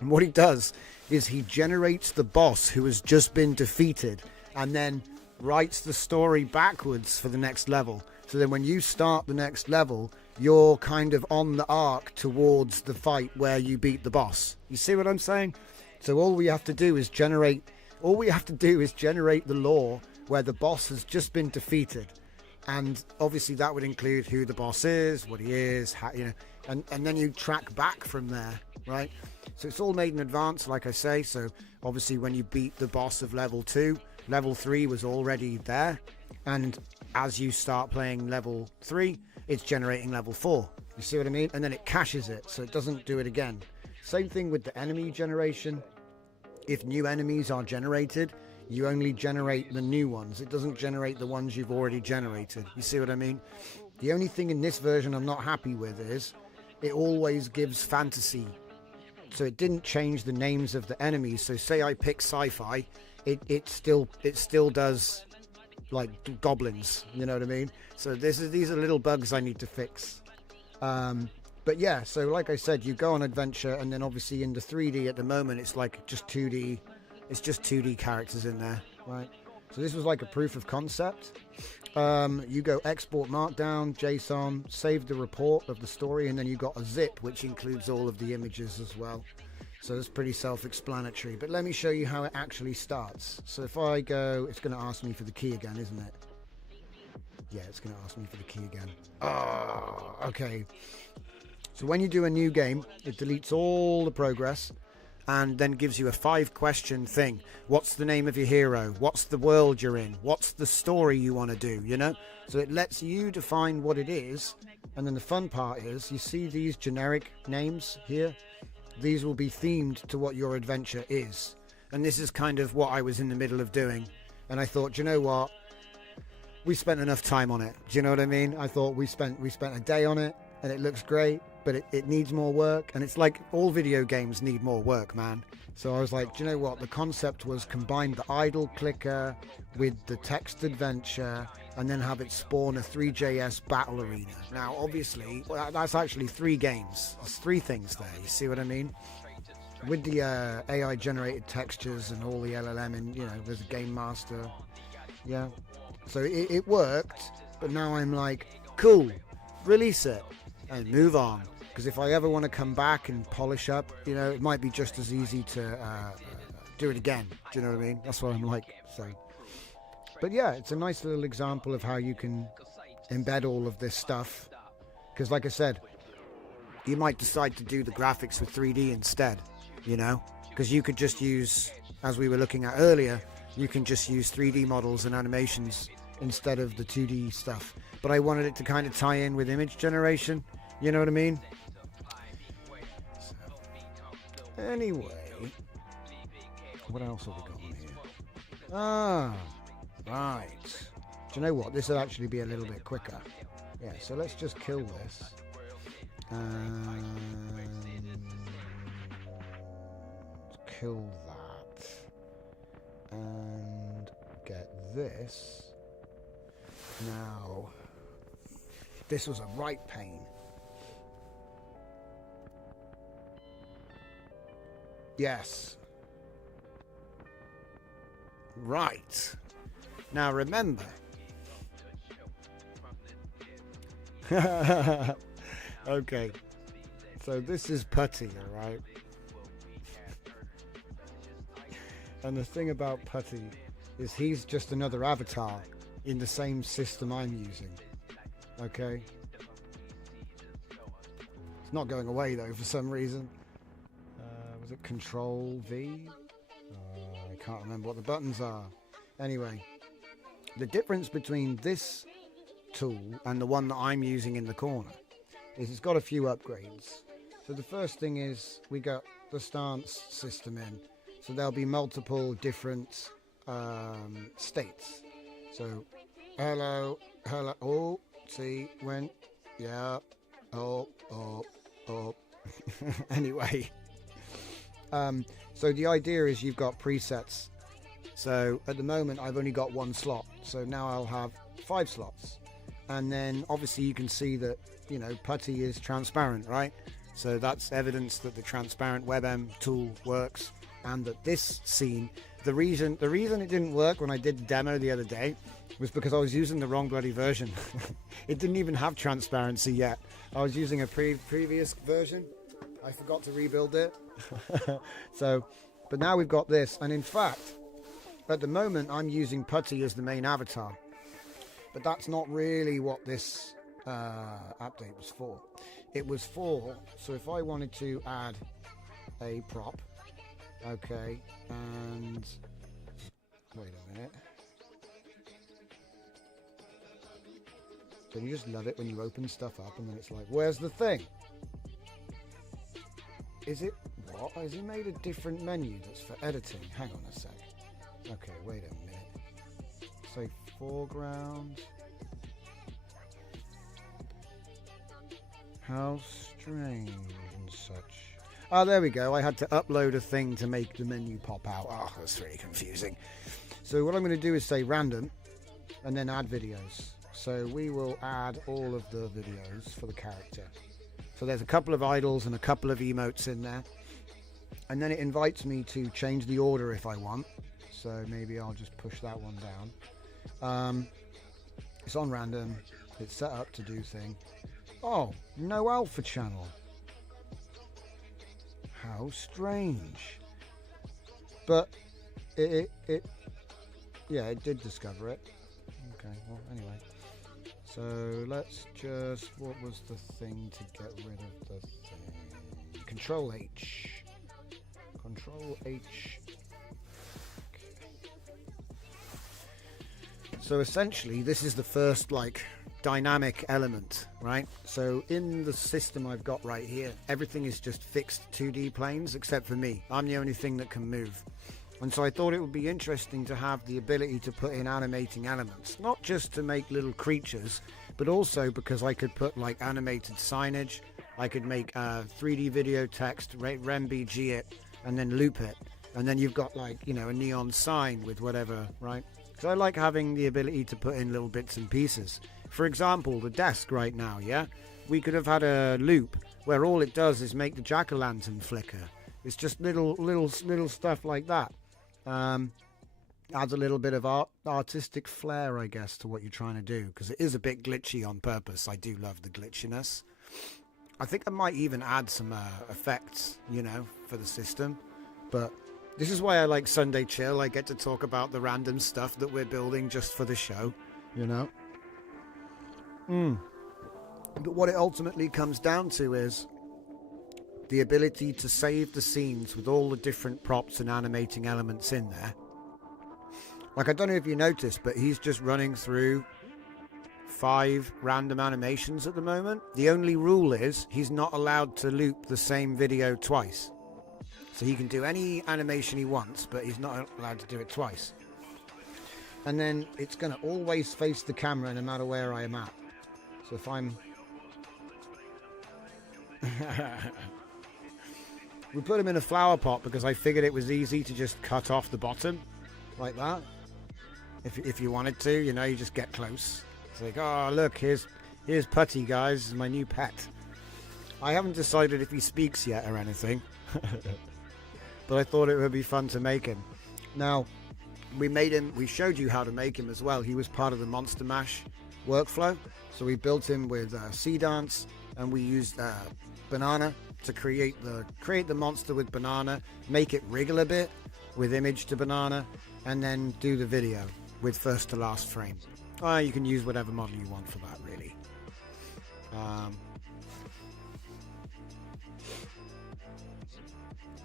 And what he does is he generates the boss who has just been defeated and then writes the story backwards for the next level. So then when you start the next level, you're kind of on the arc towards the fight where you beat the boss. You see what I'm saying? So all we have to do is generate the lore where the boss has just been defeated. And obviously that would include who the boss is, what he is, how, you know, and then you track back from there, right? So it's all made in advance, like I say. So obviously when you beat the boss of level 2, level 3 was already there. And as you start playing level 3, it's generating level 4. You see what I mean? And then it caches it, so it doesn't do it again. Same thing with the enemy generation. If new enemies are generated, you only generate the new ones. It doesn't generate the ones you've already generated. You see what I mean? The only thing in this version I'm not happy with is it always gives fantasy. So it didn't change the names of the enemies. So say I pick sci-fi, it still does like goblins, you know what I mean? So these are little bugs I need to fix. But yeah, so like I said, you go on adventure, and then obviously in the 3D at the moment it's like just 2D. It's just 2D characters in there, right? So this was like a proof of concept. You go export markdown, JSON, save the report of the story, and then you got a zip which includes all of the images as well. So it's pretty self-explanatory. But let me show you how it actually starts. So if I go, it's going to ask me for the key again, isn't it? Yeah, it's going to ask me for the key again. Oh, okay. So when you do a new game, it deletes all the progress and then gives you a 5-question thing. What's the name of your hero? What's the world you're in? What's the story you want to do, you know? So it lets you define what it is. And then the fun part is, you see these generic names here? These will be themed to what your adventure is. And this is kind of what I was in the middle of doing. And I thought, do you know what? We spent enough time on it. Do you know what I mean? I thought we spent a day on it, and it looks great, but it needs more work. And it's like all video games need more work, man. So I was like, do you know what? The concept was combine the idle clicker with the text adventure and then have it spawn a 3JS battle arena. Now, obviously, that's actually 3 games. There's 3 things there. You see what I mean? With the AI generated textures and all the LLM, and, you know, there's a game master. Yeah. So it worked, but now I'm like, cool, release it and move on. Because if I ever want to come back and polish up, you know, it might be just as easy to do it again. Do you know what I mean? That's what I'm like. So, but yeah, it's a nice little example of how you can embed all of this stuff. Because like I said, you might decide to do the graphics with 3D instead, you know? Because you could just use, as we were looking at earlier, you can just use 3D models and animations instead of the 2D stuff. But I wanted it to kind of tie in with image generation, you know what I mean? So, anyway, what else have we got on here? Ah, right. Do you know what? This will actually be a little bit quicker. Yeah, so let's just kill this. Kill that. And get this. Now, this was a right pain. Yes. Right. Now remember. Okay. So this is Putty, alright? And the thing about Putty is he's just another avatar in the same system I'm using. Okay? It's not going away though for some reason. Was it Control V? I can't remember what the buttons are. Anyway, the difference between this tool and the one that I'm using in the corner is it's got a few upgrades. So the first thing is we got the stance system in. So there'll be multiple different states. So hello, oh, see, when, yeah, oh. Anyway, so the idea is you've got presets. So at the moment I've only got one slot, so now I'll have 5 slots. And then obviously you can see that, you know, Putty is transparent, right? So that's evidence that the transparent WebM tool works, and that this scene, the reason it didn't work when I did the demo the other day was because I was using the wrong bloody version. It didn't even have transparency yet. I was using a previous version. I forgot to rebuild it. So, but now we've got this, and in fact, at the moment I'm using Putty as the main avatar. But that's not really what this update was for. It was for, so if I wanted to add a prop, okay, and wait a minute. Don't you just love it when you open stuff up and then it's like, where's the thing? Is it, what? Has he made a different menu that's for editing? Hang on a sec. Okay, wait a minute. Say foreground. How strange and such. Oh, there we go. I had to upload a thing to make the menu pop out. Oh, that's really confusing. So what I'm going to do is say random and then add videos. So we will add all of the videos for the character. So there's a couple of idles and a couple of emotes in there. And then it invites me to change the order if I want. So maybe I'll just push that one down. It's on random. It's set up to do thing. Oh, no alpha channel. How strange. But it did discover it. Okay, well, anyway. So let's just, what was the thing to get rid of the thing? Control H. Control H. So essentially this is the first like dynamic element, right? So in the system I've got right here, everything is just fixed 2D planes except for me. I'm the only thing that can move. And so I thought it would be interesting to have the ability to put in animating elements, not just to make little creatures, but also because I could put like animated signage, I could make 3D video text, RemBG it, and then loop it. And then you've got like, you know, a neon sign with whatever, right? So I like having the ability to put in little bits and pieces. For example, the desk right now, yeah? We could have had a loop where all it does is make the jack-o'-lantern flicker. It's just little stuff like that. Adds a little bit of artistic flair, I guess, to what you're trying to do, because it is a bit glitchy on purpose. I do love the glitchiness. I think I might even add some effects, you know, for the system. But This is why I like Sunday Chill. I get to talk about the random stuff that we're building just for the show, you know? But what it ultimately comes down to is the ability to save the scenes with all the different props and animating elements in there. Like, I don't know if you noticed, but he's just running through 5 random animations at the moment. The only rule is he's not allowed to loop the same video twice. So he can do any animation he wants, but he's not allowed to do it twice. And then it's going to always face the camera no matter where I am at. So if I'm... We put him in a flower pot because I figured it was easy to just cut off the bottom like that. If you wanted to, you know, you just get close. It's like, oh, look, here's Putty, guys. This is my new pet. I haven't decided if he speaks yet or anything. But I thought it would be fun to make him. Now, we showed you how to make him as well. He was part of the Monster Mash workflow. So we built him with Sea Dance, and we used Banana to create the monster with Banana, make it wriggle a bit with image to Banana, and then do the video with first to last frame. You can use whatever model you want for that, really.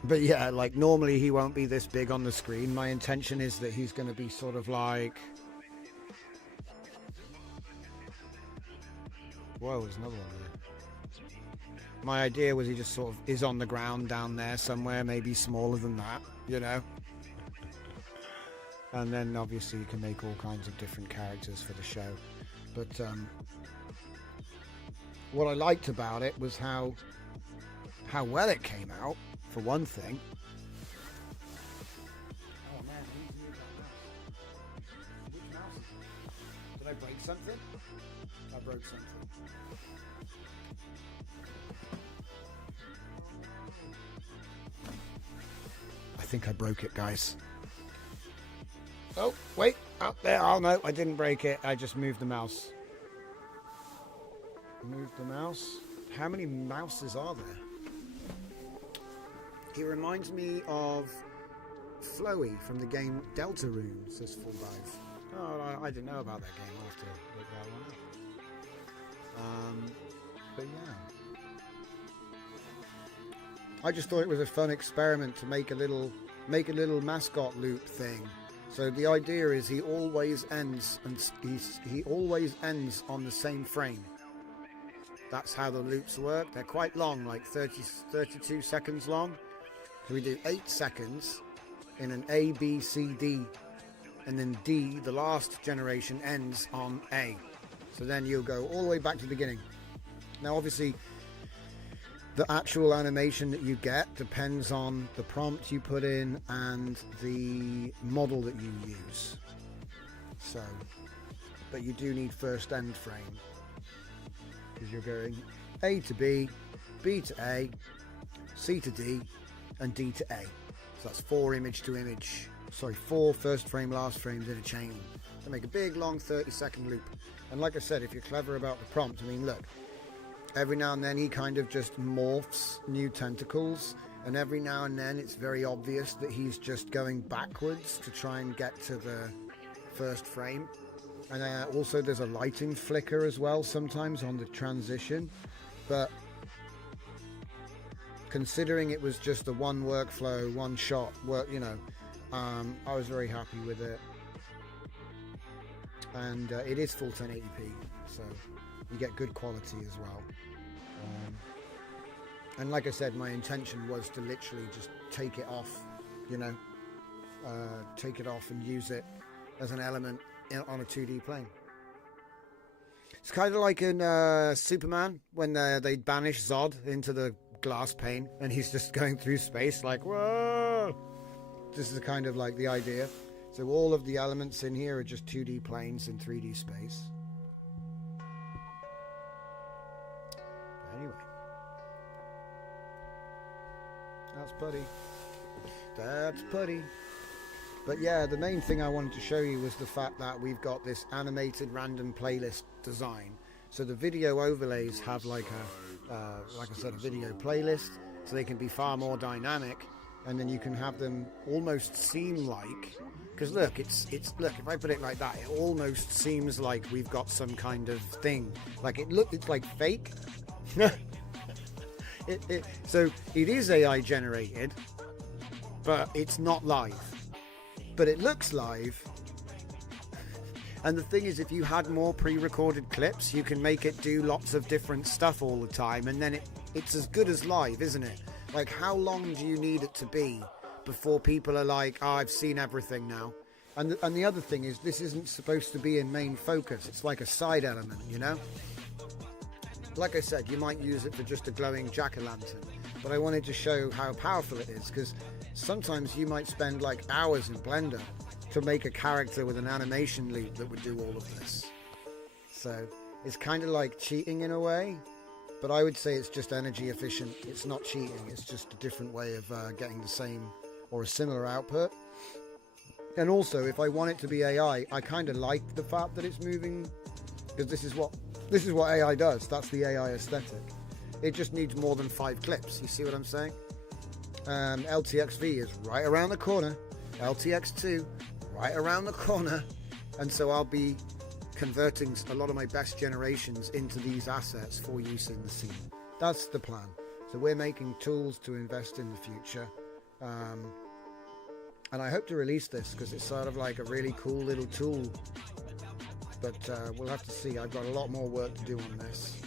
But yeah, like normally he won't be this big on the screen. My intention is that he's going to be sort of like... Whoa, there's another one there. My idea was he just sort of is on the ground down there somewhere, maybe smaller than that, you know? And then obviously you can make all kinds of different characters for the show. But what I liked about it was how well it came out, for one thing. Oh man, I need to move that mouse. Which mouse is it? Did I break something? I broke something. I think I broke it, guys. Oh, wait, up there. Oh no, I didn't break it. I just moved the mouse. Moved the mouse. How many mouses are there? He reminds me of Floey from the game Deltarune, says Full Dive. Oh, I didn't know about that game. I'll have to look that one up. But yeah. I just thought it was a fun experiment to make a little mascot loop thing. So the idea is he always ends on the same frame. That's how the loops work. They're quite long, like 32 seconds long. So we do 8 seconds in an A, B, C, D, and then D, the last generation, ends on A. So then you'll go all the way back to the beginning. Now obviously the actual animation that you get depends on the prompt you put in and the model that you use. So, but you do need first end frame, because you're going A to B, B to A, C to D, and D to A. So that's 4 4 first frame, last frames in a chain to make a big long 30-second loop. And like I said, if you're clever about the prompt, I mean, look, every now and then he kind of just morphs new tentacles, and every now and then it's very obvious that he's just going backwards to try and get to the first frame. And also there's a lighting flicker as well sometimes on the transition. But considering it was just a one workflow, one shot work, you know, I was very happy with it. And it is full 1080p, so you get good quality as well. And like I said, my intention was to literally just take it off, you know, take it off and use it as an element on a 2D plane. It's kind of like in Superman when they banish Zod into the glass pane and he's just going through space like, whoa! This is kind of like the idea. So all of the elements in here are just 2D planes in 3D space. But anyway. That's Putty. That's Putty. But yeah, the main thing I wanted to show you was the fact that we've got this animated random playlist design. So the video overlays have like a, like I said, a video playlist, so they can be far more dynamic. and then you can have them almost seem like, because look, it's look, if I put it like that, it almost seems like we've got some kind of thing, like it's like fake. So it is AI generated, but it's not live, but it looks live. And the thing is, if you had more pre-recorded clips, you can make it do lots of different stuff all the time, and then it's as good as live, isn't it? Like, how long do you need it to be before people are like, oh, I've seen everything now? And the other thing is, this isn't supposed to be in main focus. It's like a side element, you know? Like I said, you might use it for just a glowing jack-o'-lantern, but I wanted to show how powerful it is, because sometimes you might spend like hours in Blender to make a character with an animation loop that would do all of this. So it's kind of like cheating in a way, but I would say it's just energy efficient. It's not cheating, it's just a different way of getting the same or a similar output. And also, if I want it to be AI, I kind of like the fact that it's moving, because this is what AI does. That's the AI aesthetic. It just needs more than 5 clips. You see what I'm saying? LTXV is right around the corner. LTX2 right around the corner, and so I'll be converting a lot of my best generations into these assets for use in the scene. That's the plan. So we're making tools to invest in the future, and I hope to release this because it's sort of like a really cool little tool, but we'll have to see. I've got a lot more work to do on this,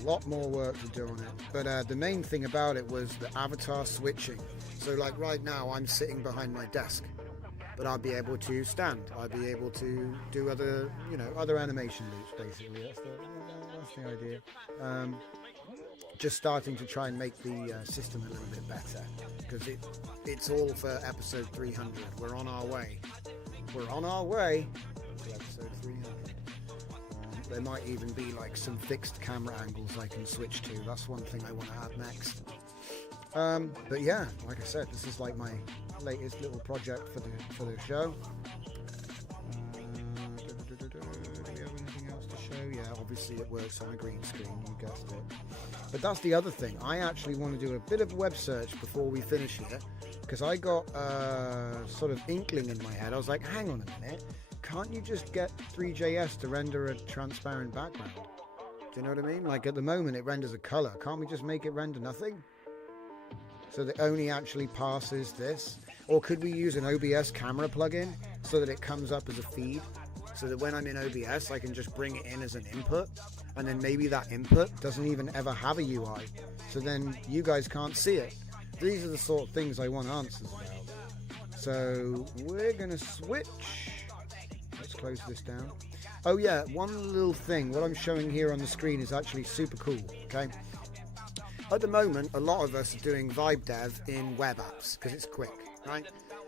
a lot more work to do on it, but the main thing about it was the avatar switching. So like right now I'm sitting behind my desk, but I'll be able to stand. I'll be able to do other, other animation loops basically. That's the idea. Just starting to try and make the system a little bit better, because it's all for episode 300. We're on our way. We're on our way to episode 300. There might even be like some fixed camera angles I can switch to. That's one thing I want to add next. But yeah, like I said, this is like my latest little project for the show. Do we have anything else to show? Yeah, obviously it works on a green screen, you guessed it. But that's the other thing. I actually want to do a bit of web search before we finish here, because I got a sort of inkling in my head. I was like, hang on a minute, can't you just get 3JS to render a transparent background? Do you know what I mean? Like at the moment it renders a color. Can't we just make it render nothing? So that only actually passes this? Or could we use an OBS camera plugin so that it comes up as a feed? So that when I'm in OBS, I can just bring it in as an input, and then maybe that input doesn't even ever have a UI. So then you guys can't see it. These are the sort of things I want answers about. So we're gonna switch. Let's close this down. Oh yeah, one little thing. What I'm showing here on the screen is actually super cool, okay? At the moment, a lot of us are doing vibe dev in web apps because it's quick, right?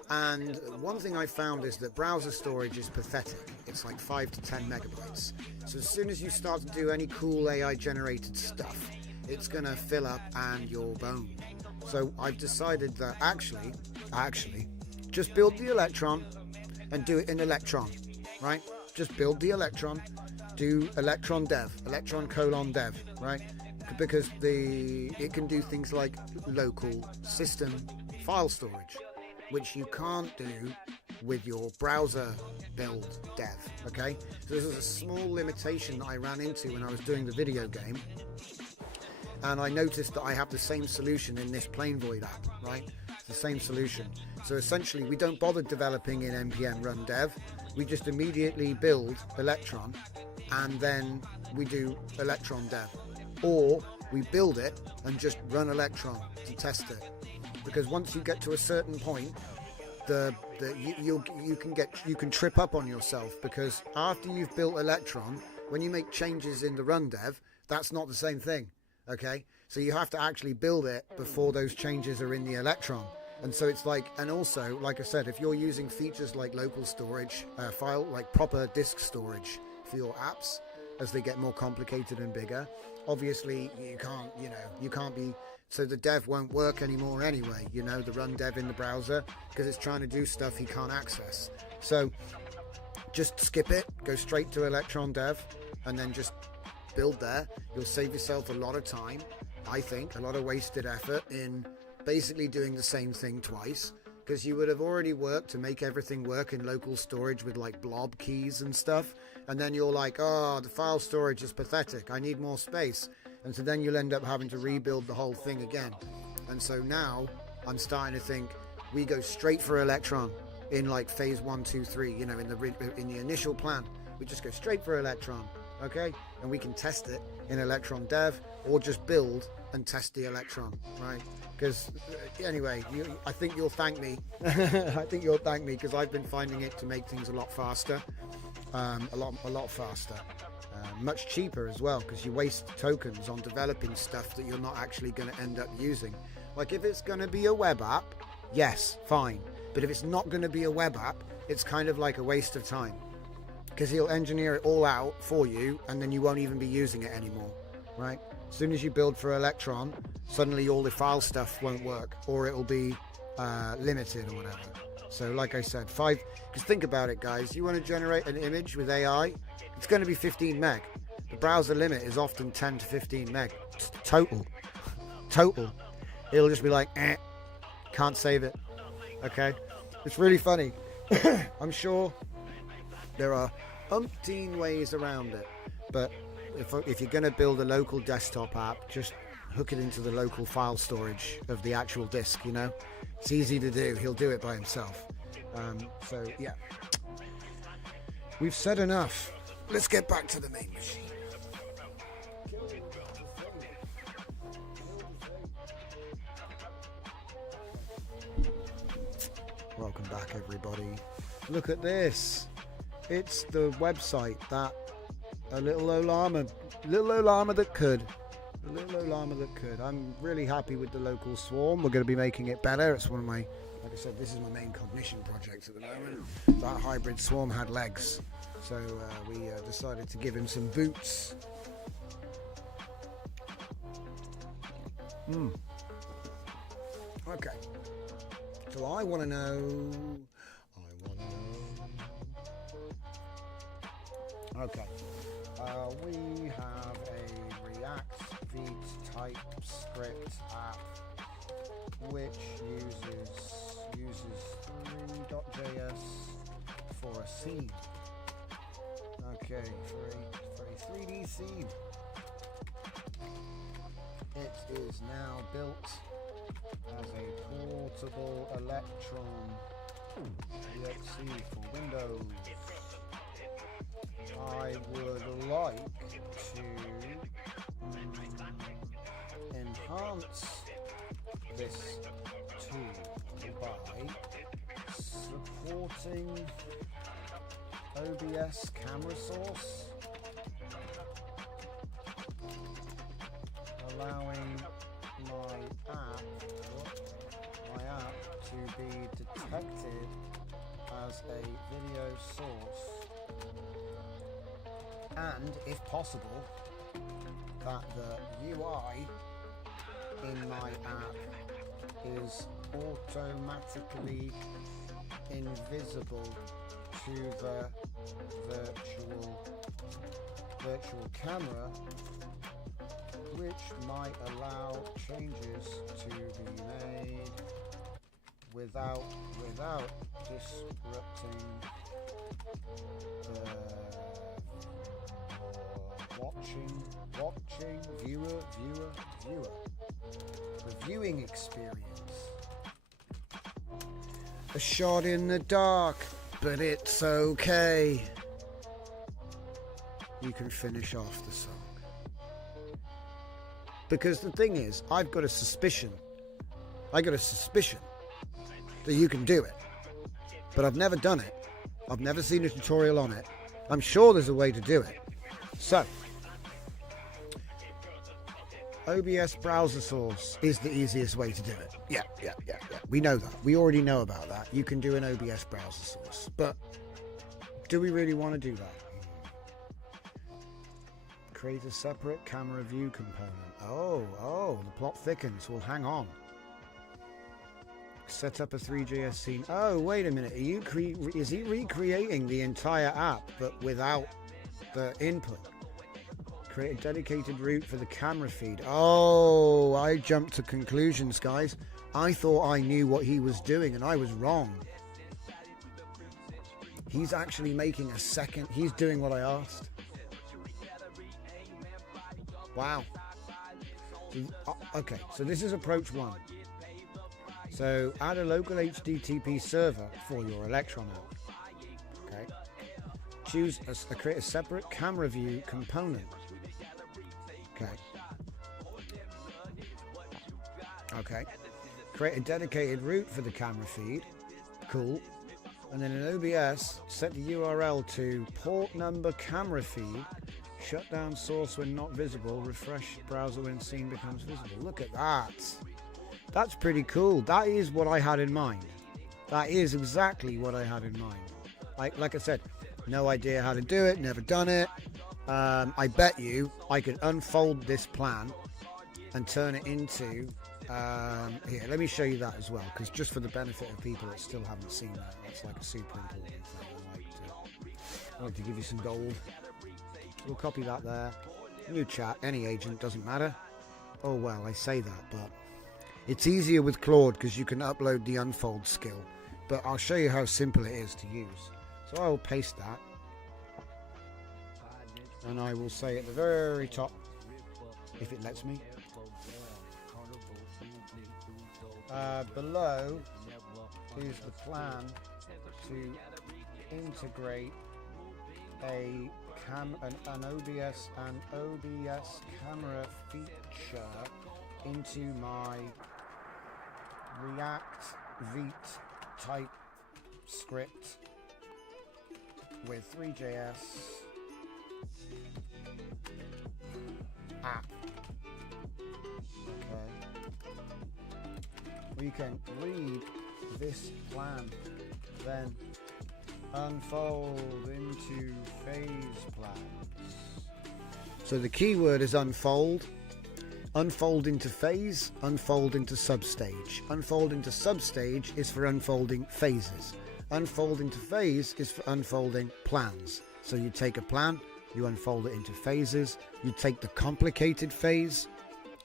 And one thing I found is that browser storage is pathetic. It's like 5 to 10 megabytes. So as soon as you start to do any cool AI generated stuff, it's gonna fill up and you're boned. So I've decided that actually, just build the Electron and do it in Electron, right? Just build the Electron, do Electron dev, Electron:dev, right? Because it can do things like local system file storage, which you can't do with your browser build dev, okay? So this is a small limitation that I ran into when I was doing the video game, and I noticed that I have the same solution in this Plain Void app, right? It's the same solution. So essentially we don't bother developing in npm run dev, we just immediately build Electron and then we do Electron dev. Or we build it and just run Electron to test it, because once you get to a certain point, you can trip up on yourself, because after you've built Electron, when you make changes in the run dev, that's not the same thing, okay? So you have to actually build it before those changes are in the Electron. And so it's like, and also, like I said, if you're using features like local storage, like proper disk storage for your apps, as they get more complicated and bigger, obviously you can't be, so the dev won't work anymore anyway, the run dev in the browser, because it's trying to do stuff he can't access. So just skip it, go straight to Electron dev, and then just build there. You'll save yourself a lot of time, I think, a lot of wasted effort in basically doing the same thing twice, because you would have already worked to make everything work in local storage with like blob keys and stuff, and then you're like, oh, the file storage is pathetic, I need more space, and so then you'll end up having to rebuild the whole thing again. And so now I'm starting to think we go straight for Electron in like phase 1, 2, 3, you know, in the initial plan. We just go straight for Electron, okay? And we can test it in Electron Dev, or just build and test the Electron, right? Because anyway, I think you'll thank me. I think you'll thank me, because I've been finding it to make things a lot faster, a lot faster, much cheaper as well, because you waste tokens on developing stuff that you're not actually going to end up using. Like if it's going to be a web app, yes, fine. But if it's not going to be a web app, it's kind of like a waste of time, because he'll engineer it all out for you and then you won't even be using it anymore, right? As soon as you build for Electron, suddenly all the file stuff won't work, or it'll be limited or whatever. So like I said, because think about it, guys, you want to generate an image with AI, it's going to be 15 meg. The browser limit is often 10 to 15 meg total. It'll just be like, can't save it. Okay, it's really funny. I'm sure there are umpteen ways around it, but if you're going to build a local desktop app, just hook it into the local file storage of the actual disk, you know. It's easy to do. He'll do it by himself. So yeah, we've said enough. Let's get back to the main machine. Welcome back, everybody. Look at this. It's the website that a little old llama that could. I'm really happy with the local swarm. We're going to be making it better. It's one of my, like I said, this is my main cognition project at the moment. That hybrid swarm had legs, so we decided to give him some boots. Okay. So I want to know. Okay. We have a React Feeds TypeScript app which uses 3.js for a scene. Okay, for a 3D scene. It is now built as a portable Electron exe for Windows. I would like to enhance this tool by supporting OBS camera source, allowing my app to be detected as a video source, and if possible that the UI in my app is automatically invisible to the virtual camera, which might allow changes to be made without disrupting the watching viewer the viewing experience. A shot in the dark, but it's okay. You can finish off the song. Because the thing is, I've got a suspicion that you can do it. But I've never done it. I've never seen a tutorial on it. I'm sure there's a way to do it. So, OBS browser source is the easiest way to do it. Yeah. We know that. We already know about that. You can do an OBS browser source. But do we really want to do that? Create a separate camera view component. Oh, the plot thickens. Well, hang on. Set up a 3JS scene. Oh, wait a minute. Is he recreating the entire app but without the input? Create a dedicated route for the camera feed. Oh, I jumped to conclusions, guys. I thought I knew what he was doing, and I was wrong. He's actually making a second. He's doing what I asked. Wow. Okay, so this is approach 1. So add a local HTTP server for your Electron app. Okay. Choose create a separate camera view component. Okay. Okay. Create a dedicated route for the camera feed. Cool. And then in OBS, set the URL to port number camera feed. Shut down source when not visible. Refresh browser when scene becomes visible. Look at that. That's pretty cool. That is what I had in mind. That is exactly what I had in mind. Like I said, no idea how to do it. Never done it. I bet you I could unfold this plan and turn it into... here, let me show you that as well, because just for the benefit of people that still haven't seen that, that's like a super important thing. I like to give you some gold. We'll copy that there. New chat, any agent, doesn't matter. Oh well, I say that, but it's easier with Claude because you can upload the unfold skill. But I'll show you how simple it is to use. So I will paste that. And I will say at the very top, if it lets me, below is the plan to integrate an OBS camera feature into my React Vite type script with 3JS app. Okay. We can read this plan, then unfold into phase plans. So the keyword is unfold. Unfold into phase, unfold into substage. Unfold into substage is for unfolding phases. Unfold into phase is for unfolding plans. So you take a plan, you unfold it into phases, you take the complicated phase,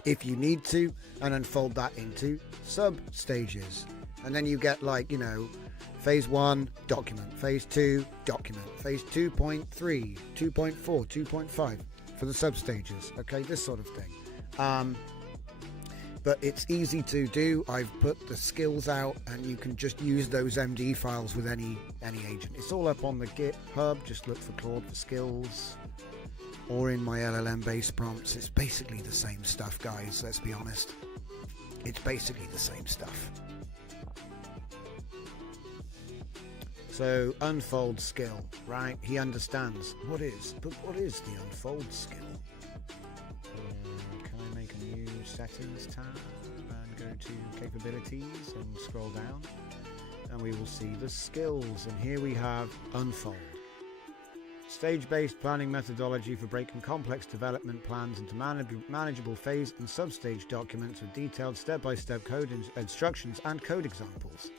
if you need to, and unfold that into sub-stages. And then you get, like, you know, phase 1, document, phase 2, document, phase 2.3, 2.4, 2.5 for the sub-stages, okay, this sort of thing. But it's easy to do. I've put the skills out, and you can just use those MD files with any agent. It's all up on the GitHub. Just look for Claude for skills, or in my LLM based prompts. It's basically the same stuff, guys. Let's be honest. It's basically the same stuff. So unfold skill, right? He understands what is the unfold skill? Can I make a new settings tab and go to capabilities and scroll down, and we will see the skills, and here we have unfold. Stage-based planning methodology for breaking complex development plans into manageable phase and substage documents with detailed step-by-step code instructions and code examples.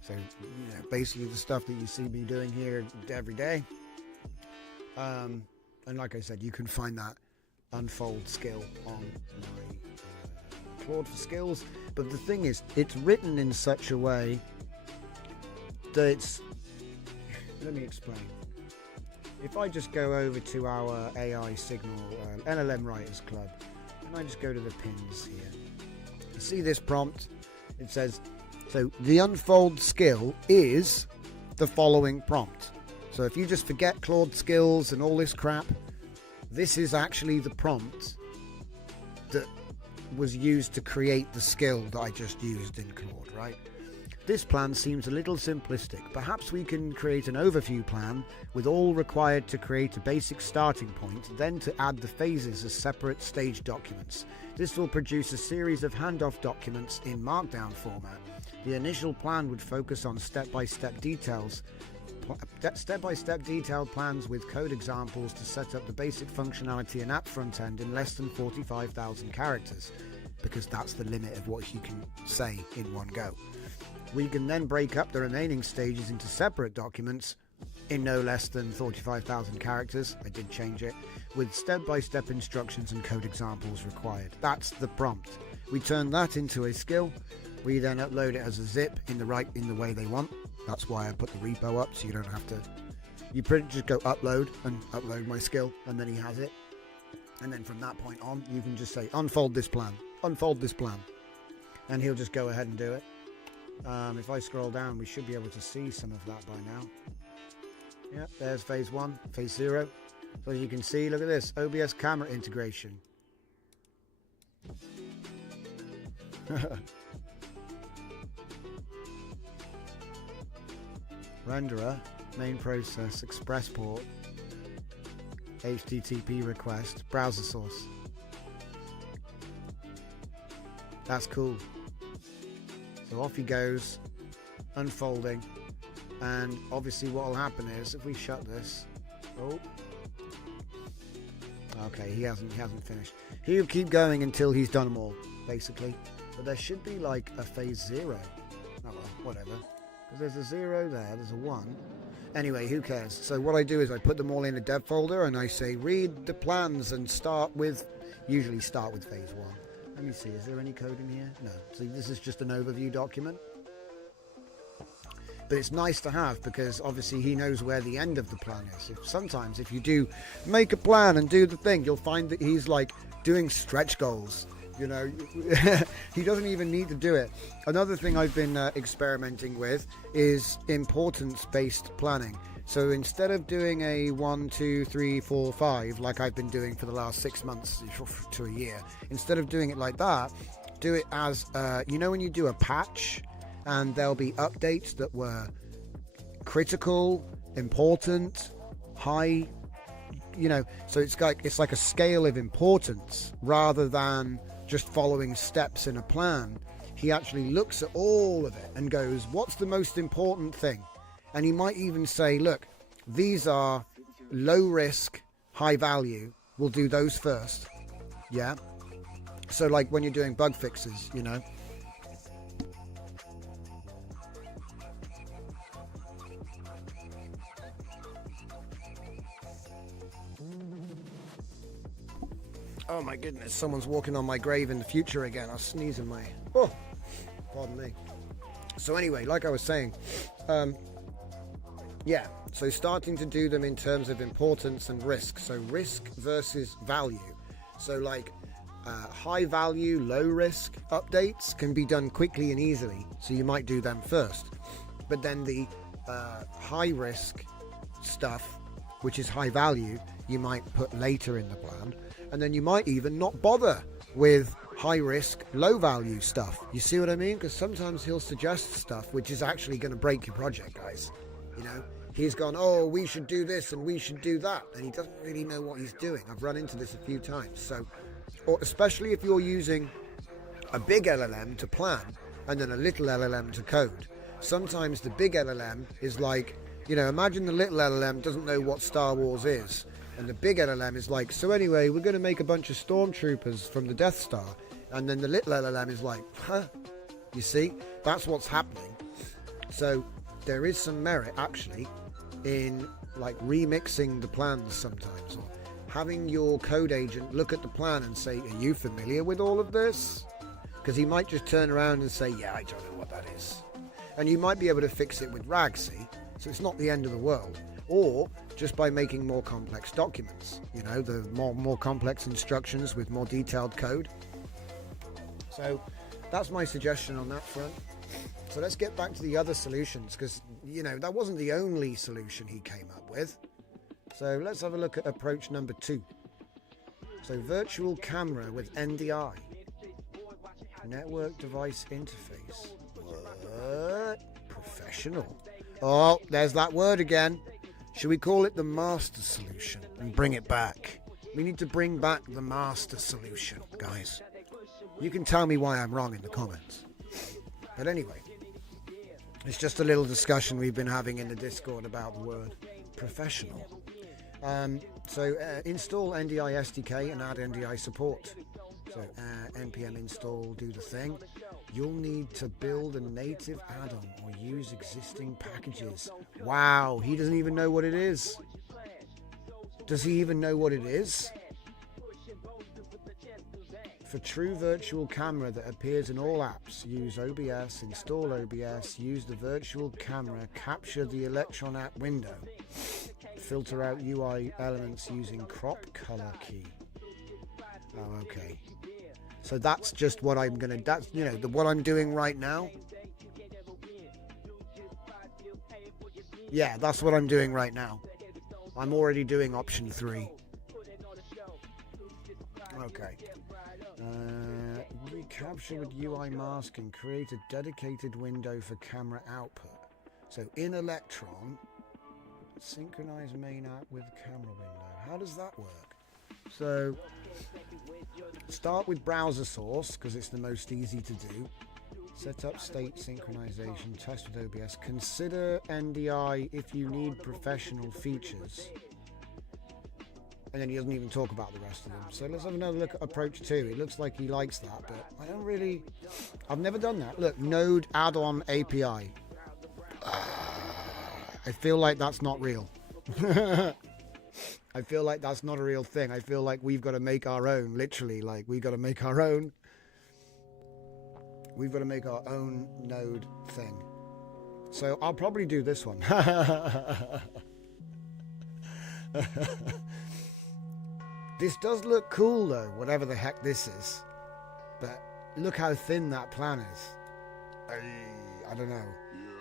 So, you know, basically the stuff that you see me doing here every day. And like I said, you can find that unfold skill on my Claude for skills. But the thing is, it's written in such a way that it's... Let me explain. If I just go over to our AI Signal LLM Writers Club, and I just go to the pins here, you see this prompt. It says, so the unfold skill is the following prompt. So if you just forget Claude skills and all this crap, this is actually the prompt that was used to create the skill that I just used in Claude, right? This plan seems a little simplistic. Perhaps we can create an overview plan with all required to create a basic starting point, then to add the phases as separate stage documents. This will produce a series of handoff documents in Markdown format. The initial plan would focus on step-by-step detailed plans with code examples to set up the basic functionality and app front end in less than 45,000 characters, because that's the limit of what you can say in one go. We can then break up the remaining stages into separate documents in no less than 45,000 characters. I did change it. with step-by-step instructions and code examples required. That's the prompt. We turn that into a skill. We then upload it as a zip in the way they want. That's why I put the repo up, so you don't have to. You just go upload and upload my skill, and then he has it. And then from that point on, you can just say unfold this plan, and he'll just go ahead and do it. If I scroll down, we should be able to see some of that by now. Yeah, there's phase 1, phase 0. So as you can see, look at this, OBS camera integration. Renderer, main process, express port, HTTP request, browser source. That's cool. So off he goes, unfolding, and obviously what will happen is if we shut this, okay, he hasn't finished. He'll keep going until he's done them all, basically. But there should be like a phase 0. Oh well, whatever. Because there's a 0 there, there's a 1. Anyway, who cares? So what I do is I put them all in a dev folder and I say read the plans and usually start with phase 1. Let me see, is there any code in here? No. So this is just an overview document. But it's nice to have because obviously he knows where the end of the plan is. Sometimes if you do make a plan and do the thing, you'll find that he's like doing stretch goals. You know, he doesn't even need to do it. Another thing I've been experimenting with is importance-based planning. So instead of doing a 1, 2, 3, 4, 5, like I've been doing for the last 6 months to a year, instead of doing it like that, do it as, you know when you do a patch and there'll be updates that were critical, important, high, you know, so it's like a scale of importance rather than just following steps in a plan. He actually looks at all of it and goes, what's the most important thing? And he might even say, look, these are low risk, high value. We'll do those first. Yeah. So like when you're doing bug fixes, you know. Oh my goodness, someone's walking on my grave in the future again. I'll sneeze in my... Oh, pardon me. So anyway, like I was saying, yeah, so starting to do them in terms of importance and risk. So risk versus value. So like high value, low risk updates can be done quickly and easily. So you might do them first. But then the high risk stuff, which is high value, you might put later in the plan. And then you might even not bother with high risk, low value stuff. You see what I mean? Because sometimes he'll suggest stuff which is actually going to break your project, guys. You know, he's gone, oh, we should do this and we should do that. And he doesn't really know what he's doing. I've run into this a few times. So, or especially if you're using a big LLM to plan and then a little LLM to code. Sometimes the big LLM is like, you know, imagine the little LLM doesn't know what Star Wars is. And the big LLM is like, so anyway, we're going to make a bunch of stormtroopers from the Death Star. And then the little LLM is like, huh? You see? That's what's happening. So there is some merit, actually, in like remixing the plans sometimes. Or having your code agent look at the plan and say, are you familiar with all of this? Because he might just turn around and say, yeah, I don't know what that is. And you might be able to fix it with RAG, see? So it's not the end of the world. Or just by making more complex documents, you know, the more complex instructions with more detailed code. So that's my suggestion on that front. So let's get back to the other solutions, because, you know, that wasn't the only solution he came up with. So let's have a look at approach number 2. So virtual camera with NDI. Network device interface. What? Professional. Oh, there's that word again. Should we call it the master solution and bring it back? We need to bring back the master solution, guys. You can tell me why I'm wrong in the comments. But anyway, it's just a little discussion we've been having in the Discord about the word professional. So install NDI SDK and add NDI support. So npm install, do the thing. You'll need to build a native add-on or use existing packages. Wow, he doesn't even know what it is. Does he even know what it is? For true virtual camera that appears in all apps, use OBS, install OBS, use the virtual camera, capture the Electron app window, filter out UI elements using crop color key. Oh, okay. So that's just what I'm gonna, that's, you know, what I'm doing right now. Yeah, that's what I'm doing right now. I'm already doing option 3. Okay. Recapture with UI mask and create a dedicated window for camera output. So in Electron, synchronize main app with camera window. How does that work? So start with browser source because it's the most easy to do. Set up state synchronization, test with OBS. Consider NDI if you need professional features. And then he doesn't even talk about the rest of them. So let's have another look at approach 2. It looks like he likes that, but I don't really... I've never done that. Look, node add-on API. I feel like that's not real. I feel like that's not a real thing. I feel like we've got to make our own, literally. Like, we've got to make our own. We've got to make our own node thing. So I'll probably do this one. This does look cool though, whatever the heck this is. But look how thin that plan is. I don't know.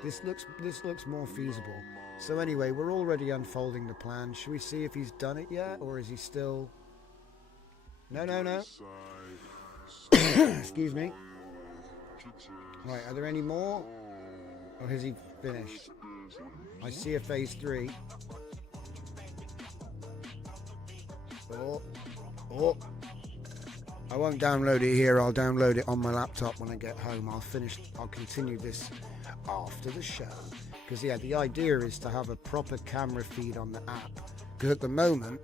This looks more feasible. So anyway, we're already unfolding the plan. Should we see if he's done it yet, or is he still... No. Excuse me. Right, are there any more? Or has he finished? I see a phase 3. Oh. I won't download it here. I'll download it on my laptop when I get home. I'll continue this after the show. Because, yeah, the idea is to have a proper camera feed on the app. Because at the moment,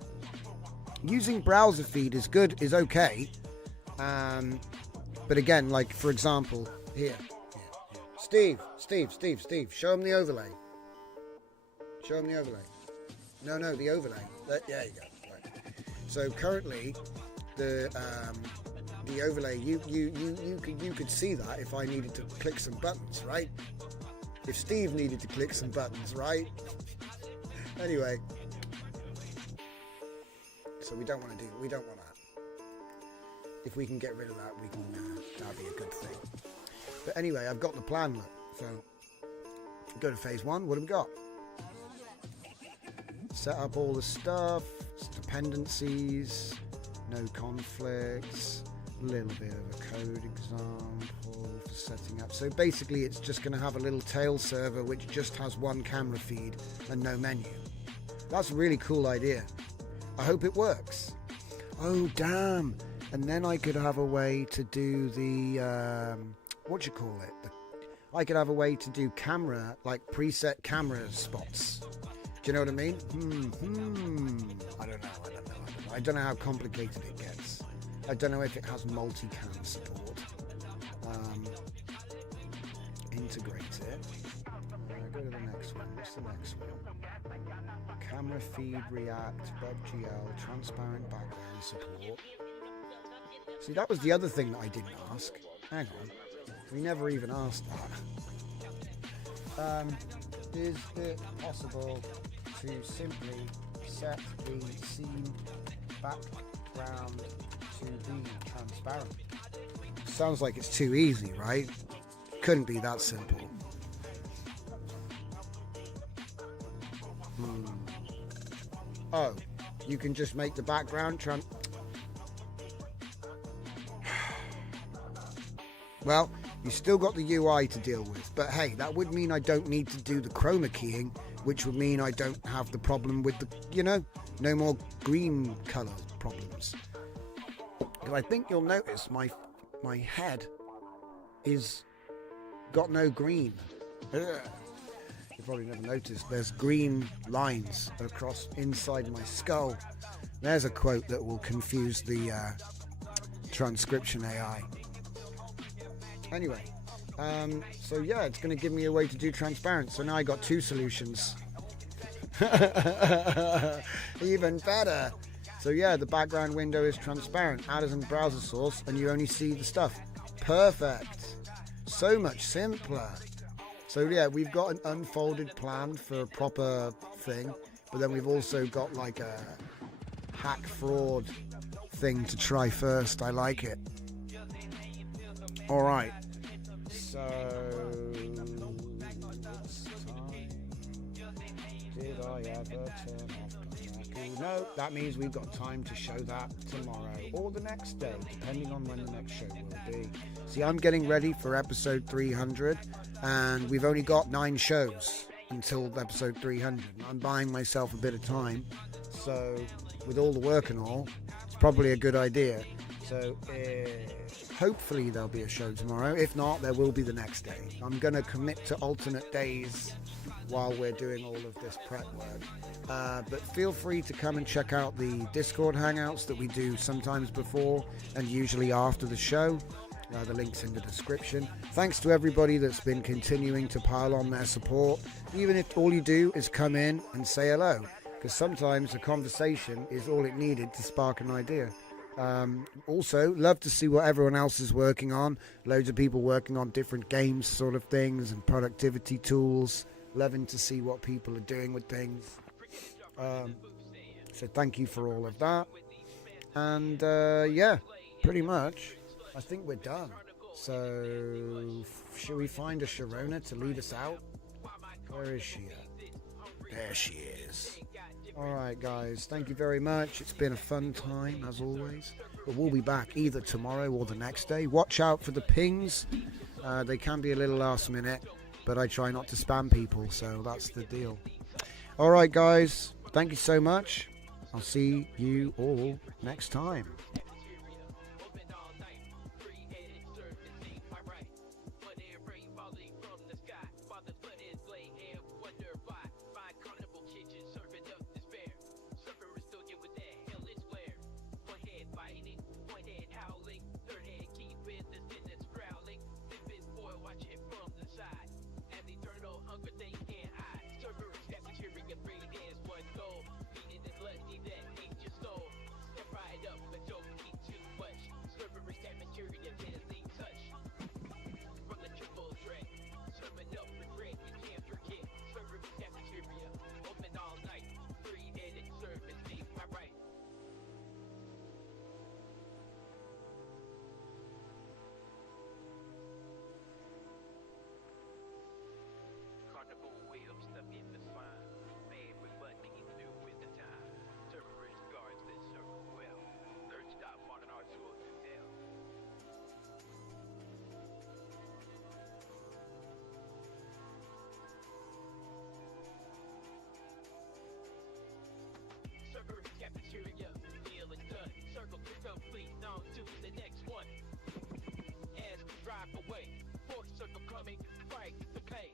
using browser feed is okay. But again, like, for example, here. Steve, show him the overlay. Show him the overlay. No, the overlay. There you go. Right. So currently, the overlay, you could see that if I needed to click some buttons, right? If Steve needed to click some buttons, right? Anyway, so we don't want that. If we can get rid of that, we can. That'd be a good thing. But anyway, I've got the plan. Look, so go to phase 1. What have we got? Set up all the stuff, dependencies, no conflicts, a little bit of a code example for setting up. So basically it's just going to have a little tail server which just has one camera feed and no menu. That's a really cool idea. I hope it works. Oh damn. And then I could have a way to do the I could have a way to do camera, like preset camera spots. Do you know what I mean? I don't know. I don't know how complicated it gets. I don't know if it has multicam support. Integrate it. Go to the next one. What's the next one? Camera feed, React, WebGL, transparent background support. See, that was the other thing that I didn't ask. Hang on. We never even asked that. Is it possible to simply set the scene background to be transparent? Sounds like it's too easy, right? Couldn't be that simple. Oh, you can just make the background Well, you still got the UI to deal with, but hey, that would mean I don't need to do the chroma keying, which would mean I don't have the problem with the, no more green color problems. Because I think you'll notice my head is got no green. Ugh. You probably never noticed there's green lines across inside my skull. There's a quote that will confuse the transcription AI. Anyway, so yeah, it's going to give me a way to do transparent. So now I got 2 solutions. Even better. So yeah, the background window is transparent. Add as a browser source and you only see the stuff. Perfect. So much simpler. So yeah, we've got an unfolded plan for a proper thing, but then we've also got like a hack fraud thing to try first. I like it. All right. So did I ever turn off Kotaku? No, that means we've got time to show that tomorrow or the next day, depending on when the next show will be. See, I'm getting ready for episode 300, and we've only got 9 shows until episode 300. I'm buying myself a bit of time, so with all the work and all, it's probably a good idea. So hopefully there'll be a show tomorrow. If not, there will be the next day. I'm going to commit to alternate days while we're doing all of this prep work. But feel free to come and check out the Discord hangouts that we do sometimes before and usually after the show. The link's in the description. Thanks to everybody that's been continuing to pile on their support, even if all you do is come in and say hello, because sometimes a conversation is all it needed to spark an idea. Also, love to see what everyone else is working on. Loads of people working on different games sort of things and productivity tools. Loving to see what people are doing with things. So thank you for all of that. And yeah, pretty much I think we're done. So should we find a Sharona to lead us out? Where is she at? There she is. Alright guys, thank you very much. It's been a fun time as always. But we'll be back either tomorrow or the next day. Watch out for the pings. They can be a little last minute, but I try not to spam people, so that's the deal. Alright guys, thank you so much. I'll see you all next time. Cafeteria, feeling done. Circle to complete, on to the next one. As we drive away, fourth circle coming, fight the pain.